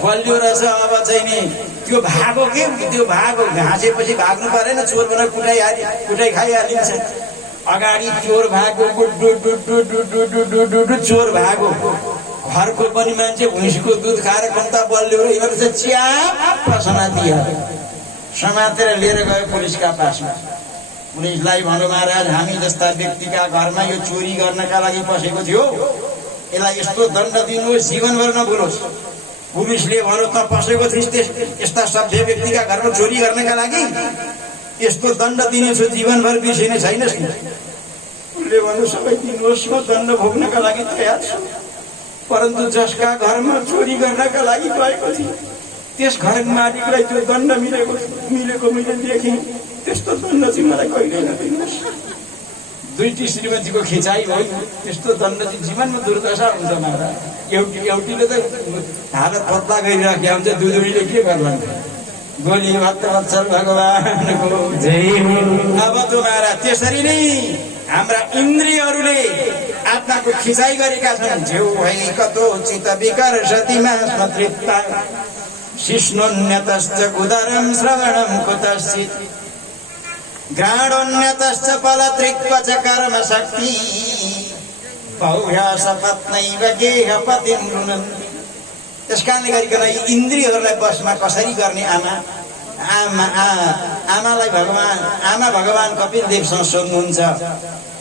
बलियो रहेछ अब चाहिँ नि त्यो भागो घाँसेपछि भाग्नु परेन चोर भनेर कुटाइ खाइहालिन्छ अगाडि चोर भागो चोर भागो घरको पनि मान्छे भैँसीको दुध खाएर कम्ता बलियो र च्याप समातेर लिएर गयो पुलिसका पासमा पुलिसलाई भन्यो महाराज हामी जस्ता व्यक्तिका घरमा यो चोरी गर्नका लागि पसेको थियो यसलाई यस्तो दण्ड दिनुहोस् जीवनभर नभुलोस् पुलिसले भन्यो त पसेको थिइस् यस्ता सभ्य व्यक्तिका घरमा चोरी गर्नका लागि यस्तो दण्ड दिनेछु जीवनभर बिर्सिने छैनस् उसले भन्यो सबै दिनुहोस् म दण्ड भोग्नका लागि तयार छु परन्तु जसका घरमा चोरी गर्नका लागि गएको थिएँ त्यस घर मालिकलाई त्यो दण्ड मिलेको मैले देखेँ त्यस्तो दण्ड चाहिँ मलाई कहिल्यै नदिनुहोस् दुईटी श्रीमतीको खिचाइ भयो त्यस्तो दण्ड चाहिँ जीवनमा दुर्दशा हुन्छ महाराज एउटीले त हालत पत्ला गरिराखेको हुन्छ दुईले के गर्ला गोली भक्तवत्सल भगवानको जय हो अब त महाराज त्यसरी नै हाम्रा इन्द्रियहरूले आत्माको खिचाइ गरेका छन् झेउ भई कतो चित विकर्षतिमा स्मृत्ता शिष्णोन्यतश्च उदरं श्रवणं कुतश्चित् घ्राणोन्यतश्च फलत्रिक्व च कर्म शक्ति पौह्यासपत्नैव गेहपतिं रुनन्ति त्यस कारणले गरिकन यी इन्द्रियहरूलाई बसमा कसरी गर्ने आमालाई आमा भगवान कपिल देवसँग सोध्नुहुन्छ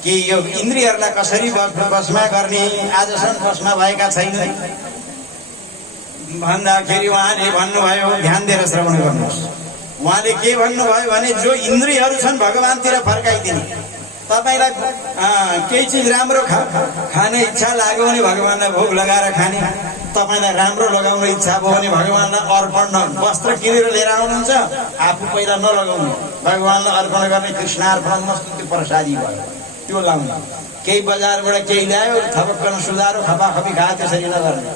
कि यो इन्द्रियहरूलाई कसरी बसमा गर्ने, आजसम्म बसमा भएका छैन भन्दाखेरि उहाँले भन्नुभयो, ध्यान दिएर श्रवण गर्नुहोस्। उहाँले के भन्नुभयो भने जो इन्द्रियहरू छन् भगवानतिर फर्काइदिने। तपाईलाई केही चिज राम्रो खाने इच्छा लाग्यो भने भगवानलाई भोग लगाएर खाने, तपाईलाई राम्रो लगाउने इच्छा भयो भने भगवानलाई अर्पण वस्त्र किनेर लिएर आउनुहुन्छ, आफू पहिला नलगाउने, भगवानलाई अर्पण गर्ने, कृष्णार्पणमस्तु त्यो प्रसादी भयो त्यो लाउने। केही बजारबाट केही ल्यायो थपक्क सुधारो खपाखपी खायो, त्यसरी नगर्ने,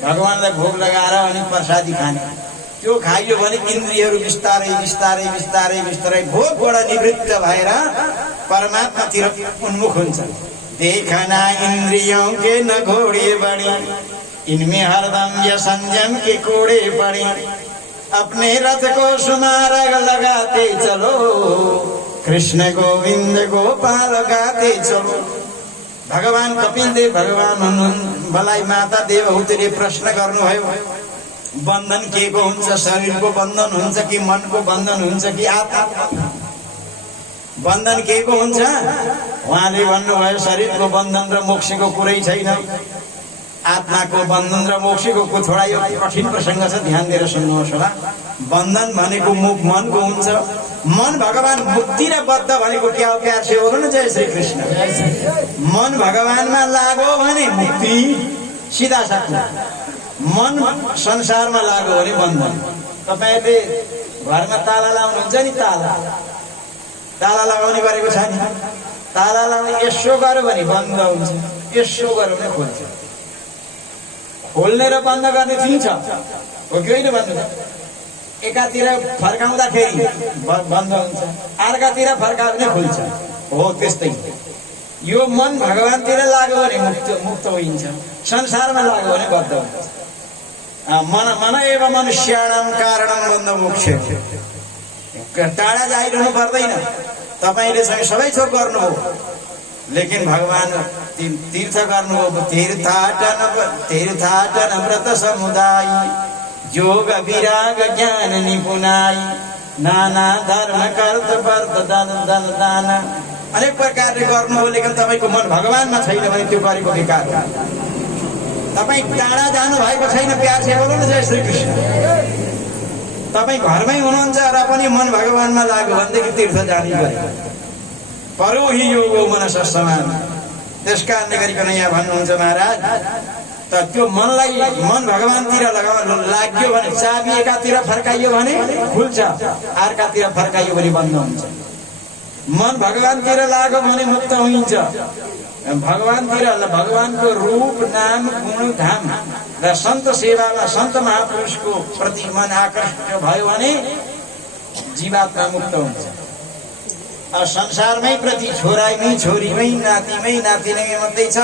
भगवानलाई भोग लगाएर अनि प्रसादी खाने। त्यो खाइयो भने इन्द्रियहरू बिस्तारै बिस्तारै बिस्तारै बिस्तारै भोगबाट निवृत्त भएर परमात्मातिर उन्मुख हुन्छ। देखना इंद्रियों के न घोड़े बड़ी, इनमें हरदम ये संयम के कोड़े पड़े, अपने रथ को सुमारग लगाते चलो, कृष्ण गोविंद गोपाल गाते चलो। भगवान कपिल देव भगवान बलाई माता देवहूतिले प्रश्न गर्नुभयो, बन्धन के को हुन्छ, शरीरको बन्धन हुन्छ कि मनको बन्धन हुन्छ कि आत्माको बन्धन के को हुन्छ? उहाँले भन्नुभयो शरीरको बन्धन र मोक्षको कुरै छैन, आत्माको बन्धन र मोक्षको थोडा यो कठिन प्रसङ्ग छ, ध्यान दिएर सुन्नुहोस् होला। बन्धन भनेको मनको हुन्छ, मन भगवान मुक्ति र बद्ध भनेको क्या हो? प्यार से बोल्नु न, जय श्री कृष्ण। मन भगवानमा लाग्यो भने मुक्ति सिधा सक्नु, मन संसारमा लाग्यो भने बन्धन। तपाईहरुले घरमा ताला लाउनुहुन्छ नि, ताला लगाउने गरेको छ नि, ताला लगाउने यसो गर्यो भने बन्द हुन्छ, यसो गर्यो भने खोल्छ। खोल्ने र बन्द गर्ने थिन्छ हो कि होइन भन्नु? एकातिर फर्काउँदाखेरि बन्द हुन्छ, अर्कातिर फर्कायो भने खुल्छ। हो त्यस्तै यो मन भगवानतिर लाग्यो भने मुक्त होइन्छ, संसारमा लाग्यो भने बद्ध हुन्छ। मन एव मनुष्याणाम कारणं बन्ध मोक्ष। टाढा जाइरहनु पर्दैन, तपाईले चाहिँ सबै थोक गर्नुभयो, लेकिन भगवान तीर्थ गर्नुभयो। तीर्थाटन व्रत समुदाय, योग विराग ज्ञान निपुणाई, नाना धर्म कर्त वर्त दान। अनेक प्रकारले गर्नुभयो, लेकिन तपाईको मन भगवानमा छैन भने त्यो गरेको बेकार हो। तपाई टाढा जानु भएको छैन, प्यार से बोल्नु न, जय श्री कृष्ण। तपाई घरमै हुनुहुन्छ र पनि मन भगवानमा लाग्यो भनेदेखि तीर्थ जाने गरेको परो हि योगो मनस समान। त्यसकारणले गरिकन यहाँ भन्नुहुन्छ महाराज, त त्यो मनलाई मन भगवानतिर लाग्यो भने, चाबी एकातिर फर्काइयो भने खुल्छ, अर्कातिर फर्काइयो भने बन्द हुन्छ। मन भगवानतिर लाग्यो भने मुक्त हुन्छ। भगवानतिर भगवानको रूप नाम गुण धाम र सन्त सेवामा सन्त महापुरुषको प्रति मन आकर्षित भयो भने जीवात्मा मुक्त हुन्छ। संसारमै प्रति छोरामै छोरीमै नातिमै नातिनीमै मात्रै छ,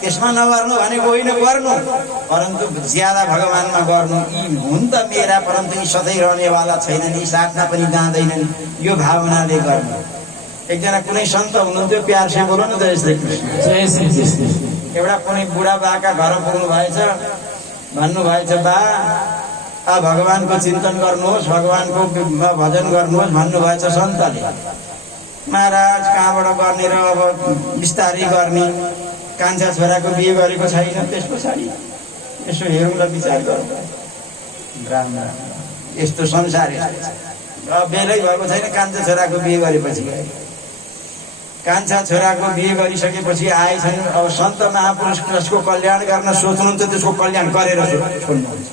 त्यसमा नगर्नु भनेको होइन, गर्नु, परन्तु ज्यादा भगवानमा गर्नु। यी हुन् त मेरा, परन्तु यी सधैँ रहनेवाला छैनन्, यी साथमा पनि जाँदैनन्, यो भावनाले गर्नु। एकजना कुनै सन्त हुनुहुन्थ्यो, प्यार से बोल्नु न, जय श्री कृष्ण। जय श्री कृष्ण। एउटा कुनै बुढा बाका घर पुग्नु भएछ, भन्नु भएछ, बा भगवानको चिन्तन गर्नुहोस्, भगवानको भजन गर्नुहोस् भन्नु भएछ सन्तले। महाराज कहाँबाट गर्ने र अब बिस्तारै गर्ने, कान्छा छोराको बिहे गरेको छैन, त्यस पछाडि यसो हेरौँला, विचार गरौँ, यस्तो संसार बेलै भएको छैन। कान्छा छोराको बिहे गरेपछि, कान्छा छोराको बिहे गरिसकेपछि आएछन्, अब सन्त महापुरुष जसको कल्याण गर्न सोच्नुहुन्छ त्यसको कल्याण गरेर छोड्नुहुन्छ।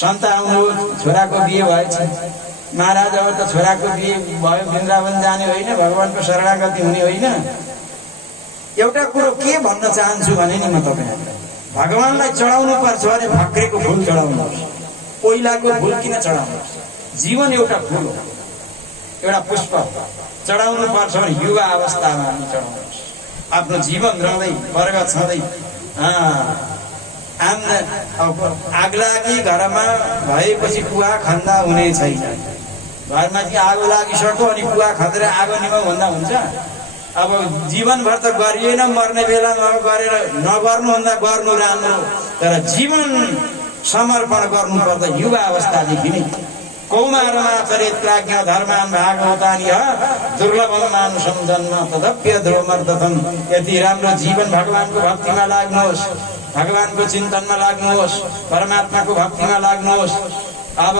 सन्त आउनु, छोराको बिहे भएछ, महाराज अब त छोराको बिहे भयो, वृन्दावन जाने होइन, भगवानको शरणागति हुने होइन। एउटा कुरो के भन्न चाहन्छु भने नि, म तपाईहरुलाई भगवानलाई चढाउनु पर्छ भने भाक्रेको फूल चढाउनुहोस्, कोइलाको फूल किन चढाउनुहोस्? जीवन एउटा फूल हो, एउटा पुष्प चढाउनु पर्छ भने युवा अवस्थामा हामी चढाउनुहोस्। आफ्नो जीवन रहँदै बरगत छँदै आगलागी घरमा भएपछि कुवा खन्दा हुने छैन। घरमा चाहिँ आगो लागिसक्यो अनि कुवा खनेर आगो निभाउ भन्दा हुन्छ? अब जीवनभर त गरिएन, मर्ने बेलामा गरेर नगर्नु भन्दा गर्नु राम्रो, तर जीवन समर्पण गर्नुपर्छ युवा अवस्थादेखि नै। कौमारमा चरित प्राज्ञ धर्मान भागवतानि दुर्लभम मानुषम जन्म तदप्य ध्रुवमर्दतम। यति राम्रो जीवन भगवानको भक्तिमा लाग्नुहोस्, भगवानको चिन्तनमा लाग्नुहोस्, परमात्माको भक्तिमा लाग्नुहोस्। अब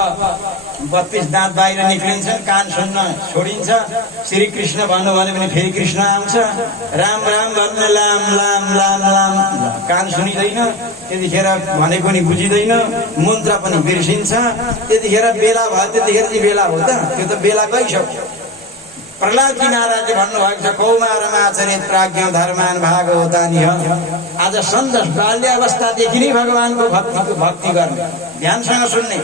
32 दाँत बाहिर निक्लिन्छन्, कान सुन्न छोडिन्छ। श्री कृष्ण भन्नु भने पनि फेरि कृष्ण आउँछ। राम राम भन्ने लाम लाम लाम लाम, कान सुनिँदैन, त्यतिखेर भनेको नि बुझिँदैन, मन्त्र पनि बिर्सिन्छ। त्यतिखेर बेला भयो, त्यतिखेर चाहिँ बेला हो त, त्यो त बेला गइसक्यो। प्रहलादजी महाराजले भन्नुभएको छ कौमारमा चरित प्राज्ञ धर्मान भागवतानि। आज सन्त बाल्यावस्थादेखि नै भगवानको भक्ति गर्ने, ध्यानसँग सुन्ने,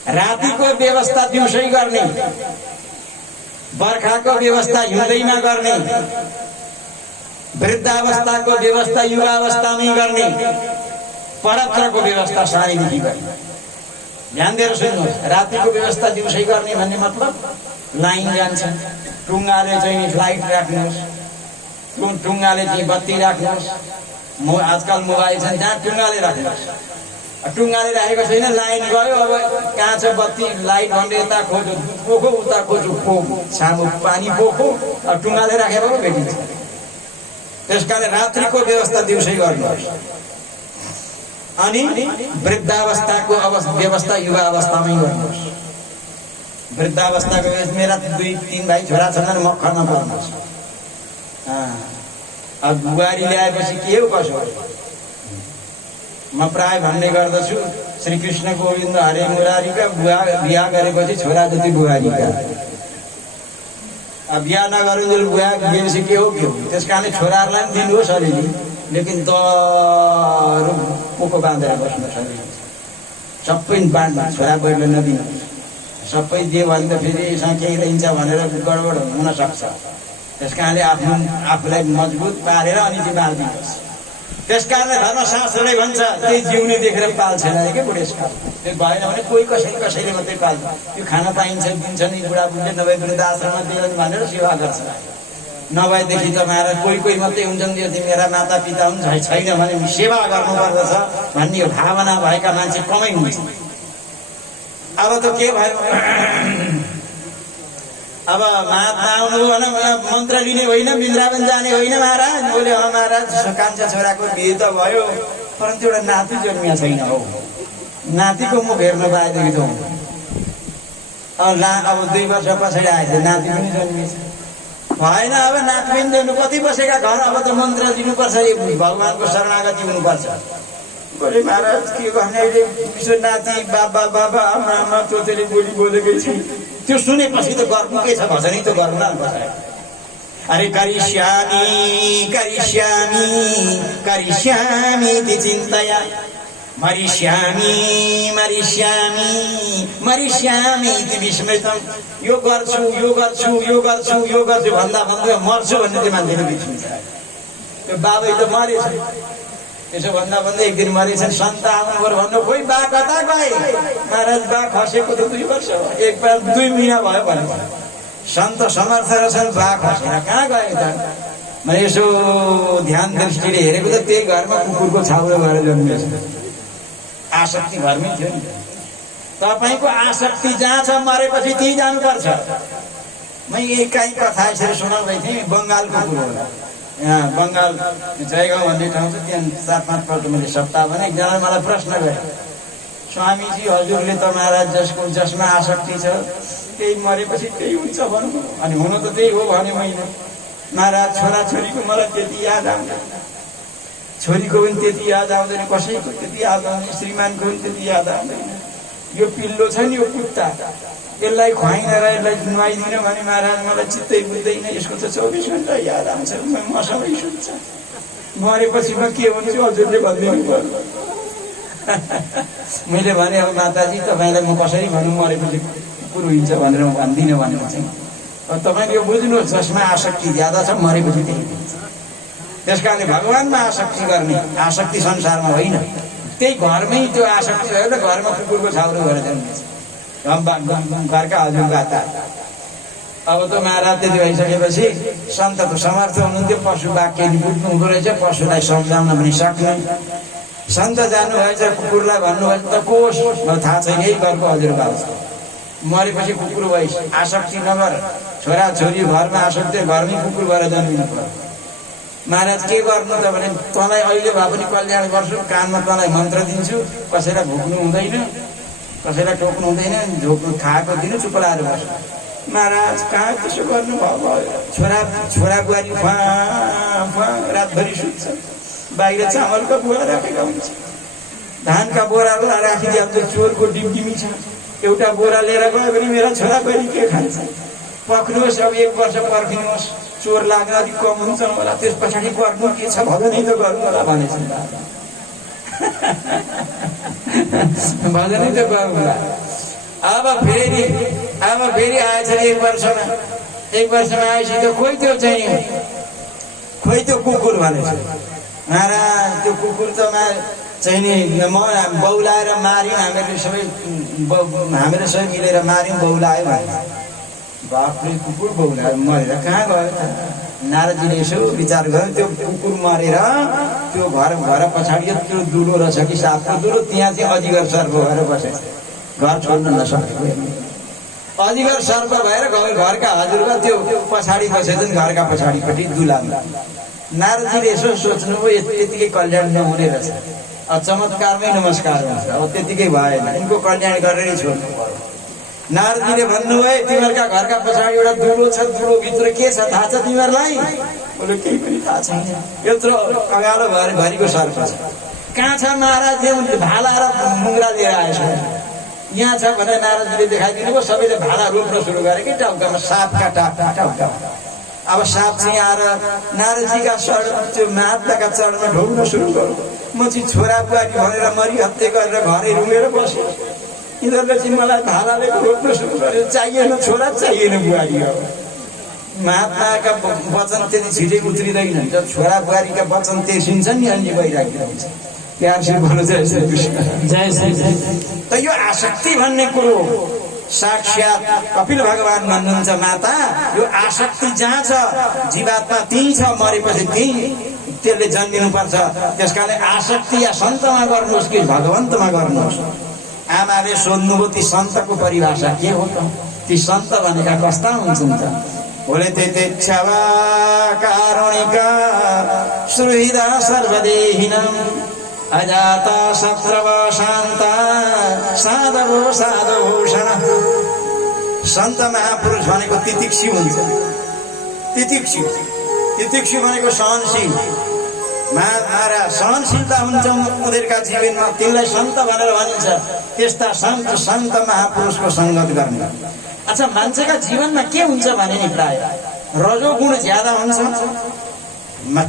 रातिको व्यवस्था दिउँसै गर्ने, बर्खाको व्यवस्था हिउँदैमा गर्ने, वृद्धावस्थाको व्यवस्था युवावस्थामै गर्ने, पढत्रको व्यवस्था सानैदेखि गर्ने। ध्यान दिएर सुन्नुहोस्, रातिको व्यवस्था दिउँसै गर्ने भन्ने मतलब लाइन जान्छ, टुङ्गाले चाहिँ लाइट राख्नुहोस्, टुङ्गाले चाहिँ बत्ती राख्नुहोस्। आजकल मोबाइल छ जहाँ टुङ्गाले राख्नुहोस्, टुङ्गाले राखेको छैन, लाइन गयो, अब कहाँ छ बत्ती लाइट भन्ने, यता खोज्यो पोखो, उता खोज्यो पोखो, छामु पानी पोखो, टुङ्गाले राखेको पो भेटिन्छ। त्यसकारण रात्रिको व्यवस्था दिउँसै गर्नुहोस्। अनि वृद्धावस्थाको व्यवस्था युवा अवस्थामै गर्नुहोस्। वृद्धावस्थाको मेरा 2-3 भाइ छोरा छन्, मक्खरमा पर्नुहोस्। अब बुहारी ल्याएपछि के हो कसो हो? म प्राय भन्ने गर्दछु श्री कृष्ण गोविन्द हरे मुरारीका बिहा गरेपछि छोरा जति बुहारीका। अब बिहा नगरुन्जेल बुहा दिएपछि के हो के हो? त्यस कारणले छोराहरूलाई पनि दिनुहोस् अलिअलि, लेकिन दरो पोको बाँधेर बस्नुहोस् अलिअलि, सबै बाँड्नु, छोरा बुहारीलाई नदिनुहोस्। सबै दियो भने त फेरि यसमा केही रहन्छ भनेर गडबड हुन सक्छ। त्यस कारणले आफूलाई मजबुत पारेर अनि चाहिँ बाँधिदिनुहोस्। त्यस कारणले धर्मशास्त्रले भन्छ त्यही जिउने देखेर पाल्छ अरे के बुढेसकाल। त्यो भएन भने कोही कसैले मात्रै पाल्छ। त्यो खान पाइन्छ दिन्छ नि बुढाबुढीले, नभए वृद्धाश्रममा दिएन भनेर सेवा गर्छ। नभएदेखि त महाराज कोही मात्रै हुन्छन्, यदि मेरा माता पिता हुन् छैन भने सेवा गर्नुपर्दछ भन्ने भावना भएका मान्छे कमै हुन्छ। अब त के भयो, अब महात्मा आउनु भन, मन्त्र लिने होइन, वृन्दावन जाने होइन महाराज। बोले महाराज कान्छा छोराको बिहे त भयो, परन्तु एउटा नाति जन्मिया छैन हो। नातिको मुख हेर्न पाएदेखि त अब 2 वर्ष पछाडि आएछ, नाति पनि जन्मिएछ। भएन, अब नाति पनि जन्नु, कति बसेका घर, अब त मन्त्र दिनुपर्छ, भगवानको शरणागति हुनुपर्छ। बोले महाराज के गर्ने, अहिले नाति बाबा बाबा आमा आमा तोतेले बोलेकै छ। त्यो सुनेपछि त गर्नु के छ, भजनै त गर्नु न। अरे करिष्यामि करिष्यामि करिष्यामि इति चिन्तया, मरिष्यामि मरिष्यामि मरिष्यामि इति विस्मृतम। यो गर्छु यो गर्छु यो गर्छु यो गर्छु भन्दा भन्दै मर्छु भन्ने चाहिँ मान्छेले बिर्सिन्छ। त्यो बाबै त मरेछ, यसो भन्दा भन्दै एक दिन मरेछन्। सन्त आउनुभयो भन्नु, खोइ बा कता गए? महाराज बा खसेको त 2 वर्ष भयो, 2 महिना भयो भने। सन्त समर्थ रहेछन्, बा खसेर कहाँ गए त? मैले यसो ध्यान दृष्टिले हेरेको त त्यही घरमा कुकुरको छाउरो भएर जन्मिएछ। आसक्ति घरमै थियो नि। तपाईँको आसक्ति जहाँ छ मरेपछि त्यही जानुपर्छ। म एकाइ कथा यसरी सुनाउँदै थिएँ, बङ्गालको कुरो होला। यहाँ बङ्गाल जयगाउँ भन्ने ठाउँ छ, त्यहाँ 4-5 पल्ट मैले सप्ताह भने एकजनाले मलाई प्रश्न गरे, स्वामीजी हजुरले त महाराज जसमा आसक्ति छ त्यही मरेपछि त्यही हुन्छ भन्नु। अनि हुनु त त्यही हो भने मैले, महाराज छोराछोरीको मलाई त्यति याद आउँदैन, छोरीको पनि त्यति याद आउँदैन, कसैको त्यति याद आउँदैन, श्रीमानको पनि त्यति याद आउँदैन। यो पिल्लो छ नि, यो कुत्ता, यसलाई खुवाइनर यसलाई नुहाइदिन भने महाराज मलाई चित्तै बुझ्दैन, यसको त 24 घण्टा याद आउँछ, मसँगै सुन्छ। मरेपछि म के भन्छु हजुरले भनिदिनु पर्यो। मैले भने अब माताजी तपाईँलाई म कसरी भनौँ मरेपछि कुरो हुन्छ भनेर म भन्दिनँ भनेर चाहिँ। अब तपाईँले यो बुझ्नुहोस्, जसमा आसक्ति ज्यादा छ मरेपछि त्यही हुन्छ। त्यस कारणले भगवानमा आसक्ति गर्ने, आसक्ति संसारमा होइन। त्यही घरमै त्यो आसक्ति भयो र घरमा कुकुरको छाउरो भएर जन्मिन्छ। घरका हजुरबाता। अब त महाराज त्यति भइसकेपछि सन्त त समर्थ हुनुहुन्थ्यो, पशु वाक्य बुझ्नु हुँदो रहेछ, पशुलाई सम्झाउन पनि सक्ने। सन्त जानुभएछ कुकुरलाई भन्नुभएछ त कोष थाहा छैन यही घरको हजुरबा मरेपछि कुकुर भइस आसक्ति नगर छोरा छोरी घरमा आसक्ति घरमै कुकुर भएर जन्मिनु पर्यो महाराज के गर्नु त भने तँलाई अहिले भए पनि कल्याण गर्छु कानमा तँलाई मन्त्र दिन्छु कसैलाई भुक्नु हुँदैन कसैलाई टोक्नु हुँदैन झोक्नु खाएको दिनु चुप लाएर बस्नु महाराज कहाँ त्यसो गर्नुभयो छोरा बुहारी रातभरि सुत्छ बाहिर चामलका बोरा राखेका हुन्छ धानका बोराहरू राखिदिए अब चोरको डिमडिमी छ एउटा बोरा लिएर गयो भने मेरा छोरा बुहारी के खान्छ पक्नुहोस् अब 1 वर्ष पर्खिनुहोस् चोर लाग्न अलिक कम हुन्छ होला त्यस पछाडि गर्नु के छ भजनै त गर्नु होला भनेछ भजनै त गर्नु होला अब फेरि आएछ 1 वर्षमा आएपछि त खोइ त्यो कुकुर भनेछ महाराज त्यो कुकुर त चाहिँ नि म बौलाएर मार्यौँ हामीले सबै मिलेर मार्यौँ बौलायो भने बापले कुकुर बौलाएर मरेर कहाँ गयो त नारदजीले यसो विचार गर्यो त्यो कुकुर मरेर त्यो घर पछाडि त्यो दुलो रहेछ कि सापको दुलो त्यहाँ चाहिँ अजिगर सर्प भएर बसेछ घर छोड्न नसकेको अजिगर सर्प भएर घरका हजुरबा त्यो पछाडि बसेछन् घरका पछाडिपट्टि दुलामा नारदजीले यसो सोच्नुभयो त्यतिकै कल्याण नहुने रहेछ चमत्कारमै नमस्कार हुन्छ अब त्यतिकै भएन यिनको कल्याण गरेरै छोड्नु पर्यो नारदजीले भन्नुभयो तिमीहरूका घरका पछाडि एउटा दुलो छ दुलोभित्र के छ थाहा छ तिमीहरूलाई बोले केही पनि थाहा छैन यत्रो अगालो भरिको सर्प छ कहाँ छ महाराज भाला र मुङ्ग्रा लिएर आएछ यहाँ छ भनेर नारदजीले देखाइदिनु भयो सबैले भाला रोप्न सुरु गरे कि टाउकामा सापका टाउका अब साप चाहिँ आएर नारदजीका त्यो महात्माका चरणमा ढोग्न सुरु गर्यो म चाहिँ छोरा बुहारी भनेर मरिहत्ते गरेर घरै रुमेर बस्यो यिनीहरूले चाहिँ मलाई भालाले रोप्न सुरु गर्यो चाहिएन छोरा चाहिएन बुहारी हो महात्माका वचन त्यति छिटै उत्रिँदैन छोरा बुहारीका वचन तेर्सिन्छन् नि अनि भइराखेको हुन्छ प्यार से बोलो जय श्री कृष्ण जय श्री त यो आसक्ति भन्ने कुरो साक्षात कपिल भगवान भन्नुहुन्छ माता यो आसक्ति जहाँ छ जीवात्मा त्यही छ मरेपछि त्यही त्यसले जन्मिनुपर्छ त्यसकारण आसक्ति या सन्तमा गर्नुहोस् कि भगवन्तमा गर्नुहोस् आमाले सोध्नुभयो ती सन्तको परिभाषा के हो त ती सन्त भनेका कस्ता हुन्छन् त बोले तेच्छवा कारुणिका सुहृदा सर्वदेहिनम् अजाता शत्रव शान्ता साधवो साधुभूषण सन्त महापुरुष भनेको तितिक्षु हुन्छ तितिक्षु भनेको सहनशील महाराज सहनशीलता हुन्छ उनीहरूका जीवनमा तिनलाई सन्त भनेर भनिन्छ त्यस्ता सन्त महापुरुषको सङ्गत गर्ने अच्छा मान्छेका जीवनमा के हुन्छ भने नि प्राय रजोगुण ज्यादा हुन्छ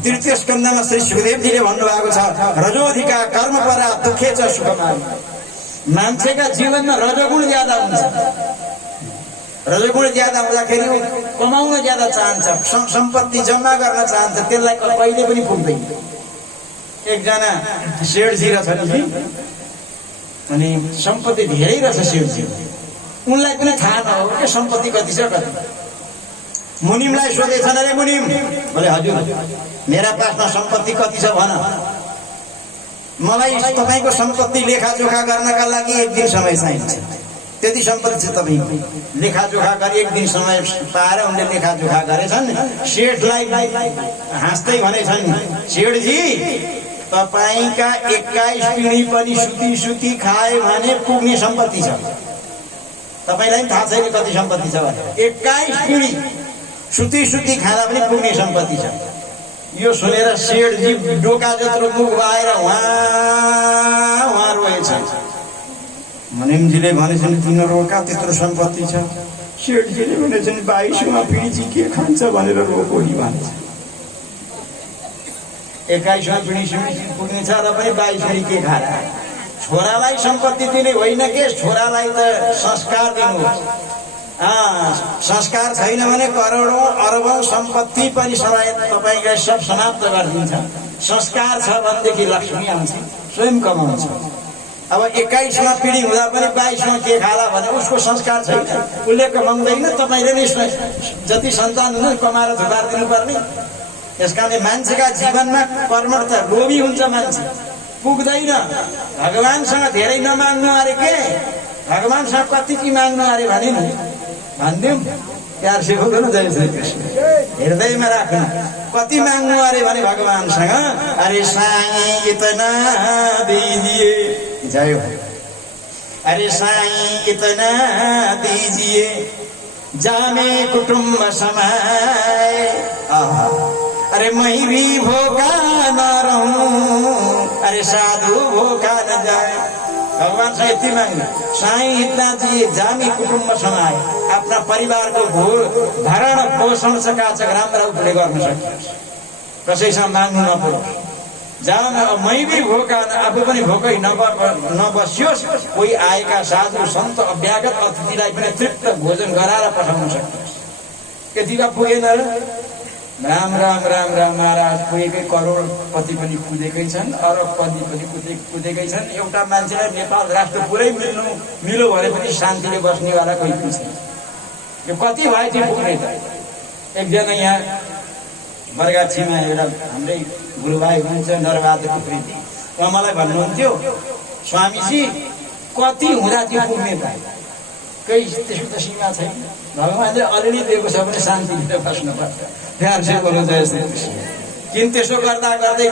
तृतीय स्कन्धमा श्री सुखदेवजीले भन्नुभएको छ रजोधिका कर्म परा दुखे च सुखमा मान्छेका जीवनमा रजोगुण ज्यादा हुन्छ रजोगुण ज्यादा हुँदाखेरि कमाउन ज्यादा चाहन्छ सम्पत्ति जम्मा गर्न चाहन्छ त्यसलाई कहिले पनि पुग्दैन एकजना सेठजी रहेछ अनि सम्पत्ति धेरै रहेछ सेठजी उनलाई पनि थाहा नहो के सम्पत्ति कति छ कति मुनिमलाई सोधेछन् अरे मुनिम बोले हजुर मेरा पासमा सम्पत्ति कति छ भन मलाई तपाईको सम्पत्ति लेखाजोखा गर्नका लागि 1 दिन समय चाहिन्छ त्यति सम्पत्ति छ तपाईको लेखाजोखा गरी 1 दिन समय पाएर उनले लेखाजोखा गरेछन् सेठलाई हाँस्दै भनेछन् सेठजी तपाईका 21 पिँढी पनि सुती खाए भने पुग्ने सम्पत्ति छ तपाईलाई थाहा छैन कति सम्पत्ति छ भने 21 पिँढी सुती खाँदा पनि पुग्ने सम्पत्ति छ यो सुनेर सेठजी डोका जत्रो मुख भएर उहाँ रोएछन् मुनिमजीले भनेछन् तिनीहरूका त्यत्रो सम्पत्ति छ सेठजीले भनेछन् 22औं पिँढी के खान्छ भनेर रोको नि भन्छ 21औं पिँढी पुग्ने छ र पनि 22 पिँढी के खाएर छोरालाई सम्पत्ति दिने होइन के छोरालाई त संस्कार दिनुहोस् संस्कार छैन भने करोडौं अरबौं सम्पत्ति पनि समेत तपाईलाई सब समाप्त गरिदिन्छ संस्कार छ भनेदेखि लक्ष्मी आउँछ स्वयं कमाउँछ अब 21औं पिँढी हुँदा पनि 22औं के खाला भने उसको संस्कार छैन उसले कमाउँदैन तपाईले नै जति सन्तान हुन्छ कमाएर थुपार दिनुपर्ने त्यसकारणले मान्छेका जीवनमा कर्मठ लोभी हुन्छ मान्छे पुग्दैन। भगवानसँग धेरै नमाग्नु अरे के, भगवानसँग कति कि माग्नु अरे भने नि भनिदिउँ प्यार सिकाउँदैन। जय श्री कृष्ण हृदयमा राख्नु। कति माग्नु अरे भने भगवानसँग, अरे साईं इतना दीजिए, जय हो, अरे साईं इतना दीजिए जामे कुटुंब समाए, अरे मैं भी भूखा न रहूं, अरे साधु भूखा न जाए। भगवान से यति माग्नु, साईं इतना दिए जामी कुटुंब समाए, आफ्ना परिवारको भरण पोषण चकाचक राम्रा उपले गर्न सकियोस्, कसैसँग माग्नु नपरोस्। जहाँ मै भी भोका, आफू पनि भोकै नबसियोस्, कोही आएका साधु सन्त अभ्यागत अतिथिलाई पनि तृप्त भोजन गराएर पठाउन सकियोस्। यतिका पुगेन र? राम राम राम राम महाराज पुगेकै करोडपति पनि कुदेकै छन्, अरबपति पनि कुदेकै छन्। एउटा मान्छेलाई नेपाल राष्ट्र पुरै मिलो भने पनि शान्तिले बस्नेवाला कोही पनि छैन। यो कति भयो त्यो पुग्ने त? एकजना यहाँ बरगाछीमा एउटा हाम्रै गुरुभाइ हुनुहुन्छ नरबहादुर उप्रेती, उहाँ मलाई भन्नुहुन्थ्यो, स्वामीजी कति हुँदा त्यो पुग्ने त? केही त्यसको त सीमा छैन। भगवानले अलिअलि दिएको छ भने शान्ति लिएर बस्नुपर्छ। प्यार से बोल्नु जय श्री कृष्ण। किन त्यसो गर्दा गर्दै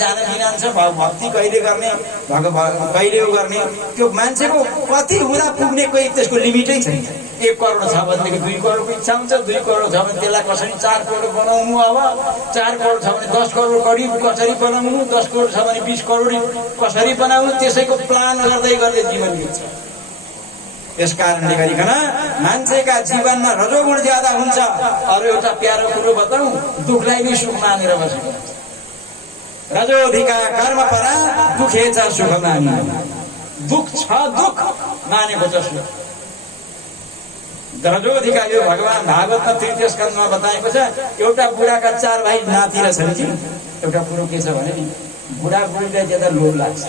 जान मिलान्छ। भक्ति कहिले गर्ने, कहिले गर्ने, त्यो मान्छेको कति हुँदा पुग्ने कोही त्यसको लिमिटै छैन। 1 करोड छ भनेदेखि 2 करोडको इच्छा हुन्छ, 2 करोड छ भने त्यसलाई कसरी 4 करोड बनाउनु, अब 4 करोड छ भने 10 करोड करिब कसरी बनाउनु, 10 करोड छ भने 20 करोड कसरी बनाउनु, त्यसैको प्लान गर्दै गर्दै जीवन बित्छ। यस कारणले गरिकन मान्छेका जीवनमा रजोगुण ज्यादा हुन्छ। अरू एउटा प्यारो कुरो बताउँ, दुखलाई नै सुख मानेर बसेको हुन्छ। रजोधिका कर्म परा दुखेछ सुख माने, दुख छ दुख मानेको जसो। रजोधिका यो भगवान भागवतमा 3 स्कन्धमा बताएको छ। एउटा बुढाका 4 भाइ नाति रहेछन् कि। एउटा कुरो के छ भने नि, बुढाबुढीलाई ज्यादा लोभ लाग्छ,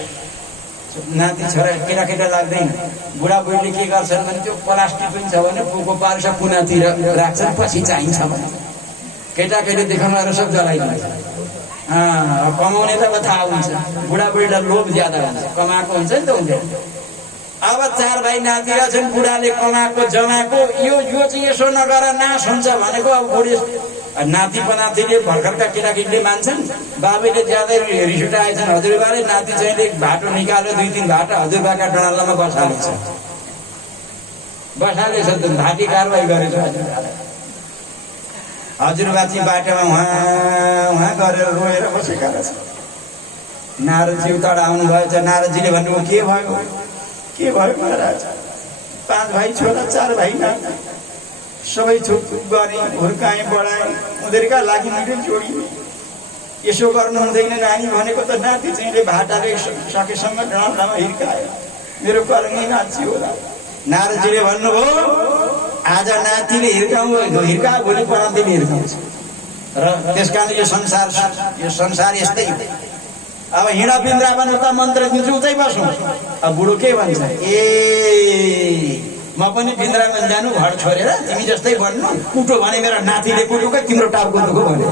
नाति छोरा केटा लाग्दैन। बुढाबुढीले के गर्छन् भने त्यो प्लास्टिक पनि छ भने पुको पार्छ, पुनातिर राख्छन्, पछि चाहिन्छ भने केटाकेटी देखाउनहरू सब जलाइदिन्छ। कमाउने त अब थाहा हुन्छ, बुढाबुढीलाई लोभ ज्यादा हुन्छ, कमाएको हुन्छ नि त उनले। अब 4 भाइ नाति रहेछन्, बुढाले कमाएको जमाएको, यो चाहिँ यसो नगर नाश हुन्छ भनेको। अब बुढी नाति पनातिले भर्खरका केटाकेटीले मान्छन्। बाबैले ज्यादै रिस उठाएछन्, हजुरबाले नाति चाहिँ भाटो निकाल्यो, 2-3 भाटा हजुरबाका डडालामा बसालेछ, भाटी कारवाही गरेछ। हजुरबा चाहिँ बाटोमा उहाँ गरेर रोएर बसेका रहेछ। नारदजी उता आउनु भएछ। नारदजीले भन्नुभयो, के भयो महाराज? 5 भाइ छोरा, 4 भाइ नाति, सबै थुप गरे, हुर्काएँ, बढाएँ, उनीहरूका लागि मैले जोडिने। यसो गर्नु हुँदैन नानी भनेको त नाति चाहिँ भाटाले सकेसम्म डडालामा हिर्कायो, मेरो कर्मै नाच्ची होला। नारदजीले भन्नुभयो, आज नातिले हिर्का भोलि परान्तीले हिर्काउँछ। र त्यसकारण यो संसार यस्तै। अब हिँड वृन्दावन उता मन्त्र दिन्छु, उतै बसौँ। अब बुढो के भन्छ, म पनि वृन्दावन जानु घर छोडेर, तिमी जस्तै भन्नु, कुटो भने मेरो नातिले कुटोकै तिम्रो टाउको दुखो भन्यो।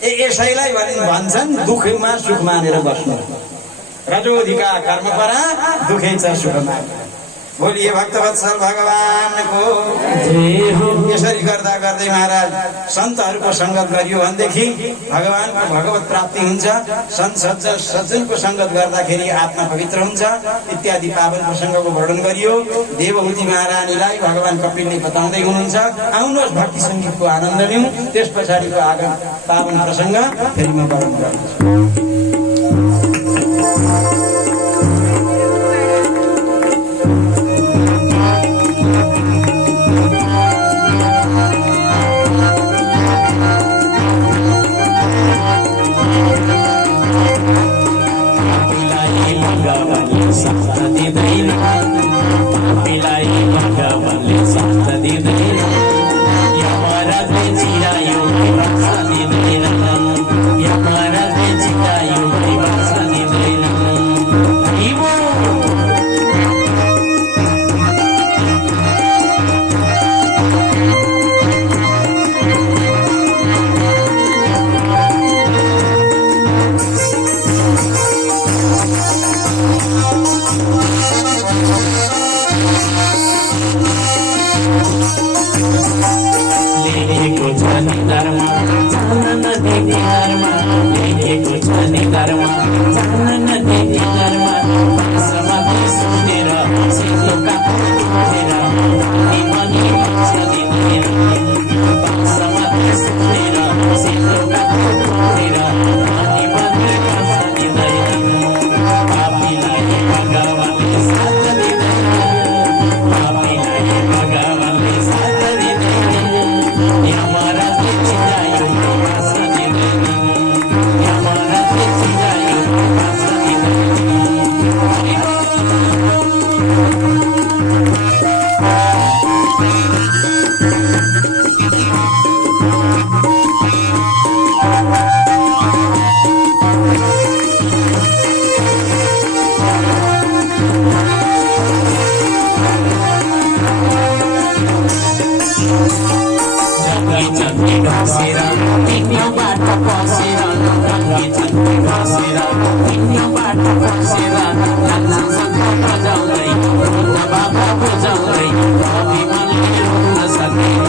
यसैलाई भन्छन् दुखमा सुख मानेर बस्नु। रजोधिका कर्म परा दुखेछ सुख माने। बोलिए भक्तवत्सल भगवानको यसरी गर्दा गर्दै महाराज सन्तहरूको सङ्गत गरियो भनेदेखि भगवानको भगवत प्राप्ति हुन्छ। सन्त सज्जनको सङ्गत गर्दाखेरि आत्मा पवित्र हुन्छ इत्यादि पावन प्रसङ्गको वर्णन गरियो। देवहूति महारानीलाई भगवान कपिलले बताउँदै हुनुहुन्छ। आउनुहोस् भक्ति सङ्गीतको आनन्द लिउँ। त्यस पछाडिको आगम पावन प्रसङ्ग फेरि म वर्णन गर्छु। Yamara de Chirayo, Rasa de Chirayo, लेखेको छ निधारमा जान नदेख्ने घरमा लेखेको छ निधारमा जान नदेख्ने घरमा समाधि सुनेर सेतोका उठेर अनि पनि भन्छ दिनेर समाधि सुनेर सेतोका उठेर अनि पनि भन्छ दिँदैन पापीलाई भगवानले साथ दिँदैन पापीलाई भगवानले साथ दिँदैन यमराजले चिनायो बाँच्न दिँदैन यमराजले चिनायो बाँच्न दिँदैन जग्गी घसेर तिम्रो बाटो पसेर जग्गी घसेर तिम्रो बाटो पसेर नाच्न बजाउँदै बाबा बुझाउँदै विमलले रोक्न सकेन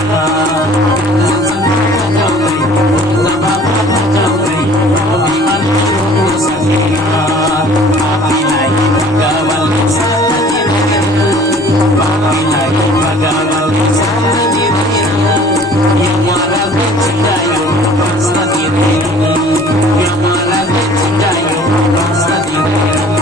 बजाउँदै बाबा बुझाउँदै विमलले रोक्न सकेन पापीलाई भगवानले साथ दिँदैन पापीलाई भगवानले साथ दिँदैन यमराजले चिनायो बाँच्न दिँदैन यमराजले चिनायो बाँच्न दिँदैन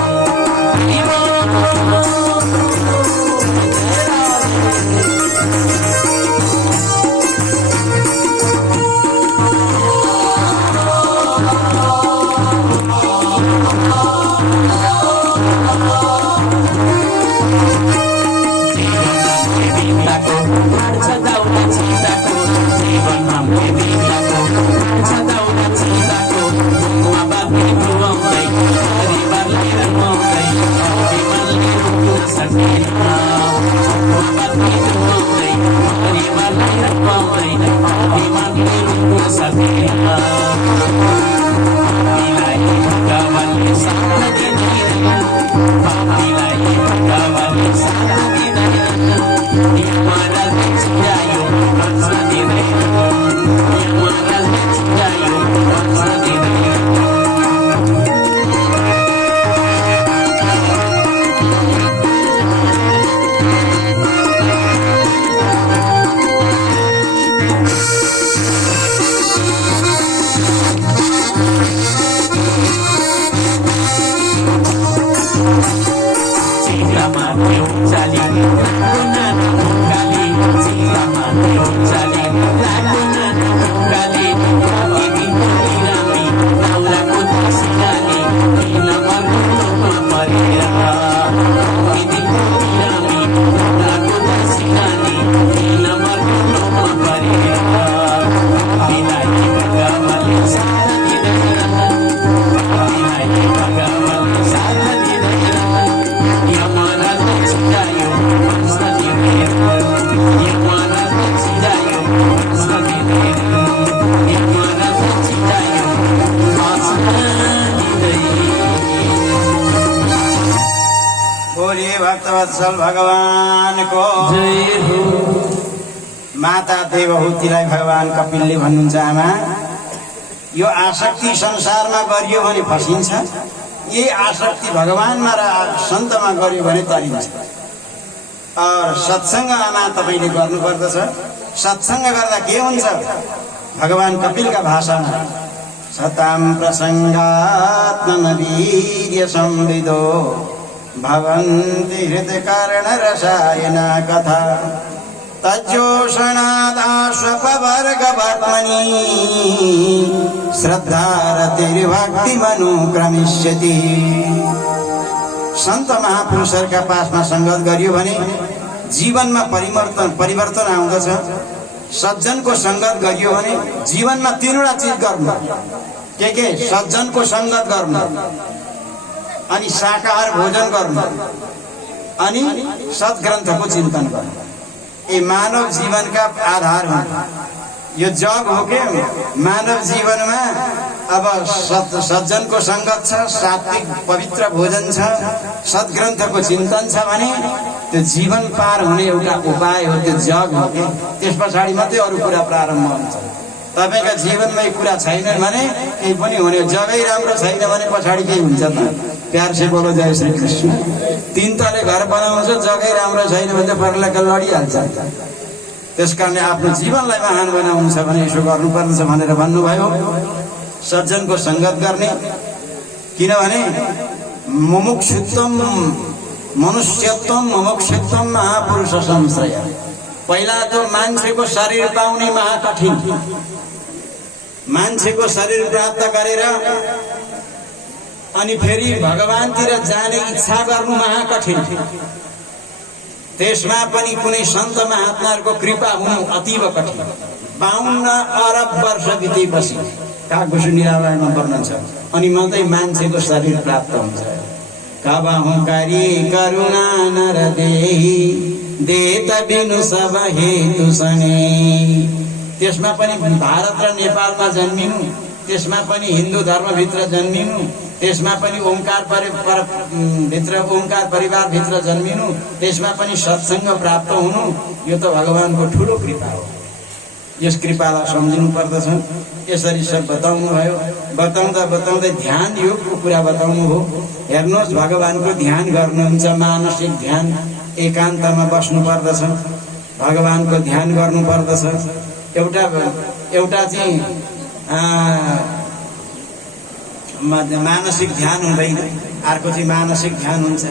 भक्तवत्सल भगवानको जय हो माता देवहूतिलाई भगवान कपिलले भन्नुहुन्छ आमा यो आसक्ति संसारमा गरियो भने फसिन्छ यही आसक्ति भगवानमा र सन्तमा गरियो भने तरिन्छ और सत्संग आमा तपाईले गर्नुपर्दछ सत्संग गर्दा के हुन्छ भगवान कपिलका भाषामा सताम प्रसंगात्मन वीर्य संविदो भवन्ति हृदय कारण रसायना कथा तज्जोषणादाश्वपवर्गवर्त्मनि श्रद्धारतिर्भक्तिमनुक्रमिष्यति सन्त महापुरुषहरूका पासमा संगत गरियो भने जीवनमा परिवर्तन आउँदछ सज्जनको संगत गरियो भने जीवनमा तीनवटा चीज गर्नु के सज्जनको संगत गर्नु अनि शाकाहार भोजन गर्नु अनि सद्ग्रन्थको चिन्तन गर्नु ये मानव जीवन का आधार हुन् यो जग हो के मानव जीवनमा अब सज्जनको संगत छ, सात्विक पवित्र भोजन छ, सद्ग्रन्थको चिन्तन छ भने त्यो जीवन पार हुने एउटा उपाय हो, त्यो जग हो के। त्यस पछाडि मात्रै अरू कुरा प्रारम्भ हुन्छ। तपाईका जीवनमा कुरा छैन भने केही पनि हुने, जगै राम्रो छैन भने पछाडि केही हुन्छ त? प्यार से बोलो जय श्री कृष्ण। 3 तले घर बनाउँछ, जगै राम्रो छैन भने त परलका लडिहाल्छ। त्यसकारणले आफ्नो जीवनलाई महान बनाउनु छ भने यसो गर्नुपर्छ भनेर भन्नुभयो। सज्जनको संगत गर्ने, किनभने मुमुक्षुत्वम मनुष्यत्वम मुमुक्षुत्वम महापुरुष संश्रय। पहिला त मान्छेको शरीर पाउने महाकठिन, मान्छेको शरीर प्राप्त गरेर अनि फेरि भगवानतिर जाने इच्छा गर्नु महाकठिन। त्यसमा पनि कुनै सन्त महात्माहरूको कृपा हुनु अतीव कठिन। 52 अरब वर्ष बितेपछि कागभूषण निरावरणमा वर्णन छ, अनि मात्रै मान्छेको शरीर प्राप्त हुन्छ। कबहु करी करुणा नर देही देत बिनु सब हेतु सने। त्यसमा पनि भारत र नेपालमा जन्मिनु, त्यसमा पनि हिन्दू धर्मभित्र जन्मिनु, त्यसमा पनि ओंकार भित्र ओंकार परिवारभित्र जन्मिनु, त्यसमा पनि सत्संग प्राप्त हुनु, यो त भगवानको ठुलो कृपा हो। यस कृपालाई सम्झिनु पर्दछ। यसरी सब बताउनु भयो। बताउँदा बताउँदै ध्यान योगको कुरा बताउनु हो। हेर्नुहोस्, भगवानको ध्यान गर्नुहुन्छ, मानसिक ध्यान, एकान्तमा बस्नु पर्दछ, भगवानको ध्यान गर्नु पर्दछ। एउटा चाहिँ मानसिक ध्यान हुँदैन, अर्को चाहिँ मानसिक ध्यान हुन्छ।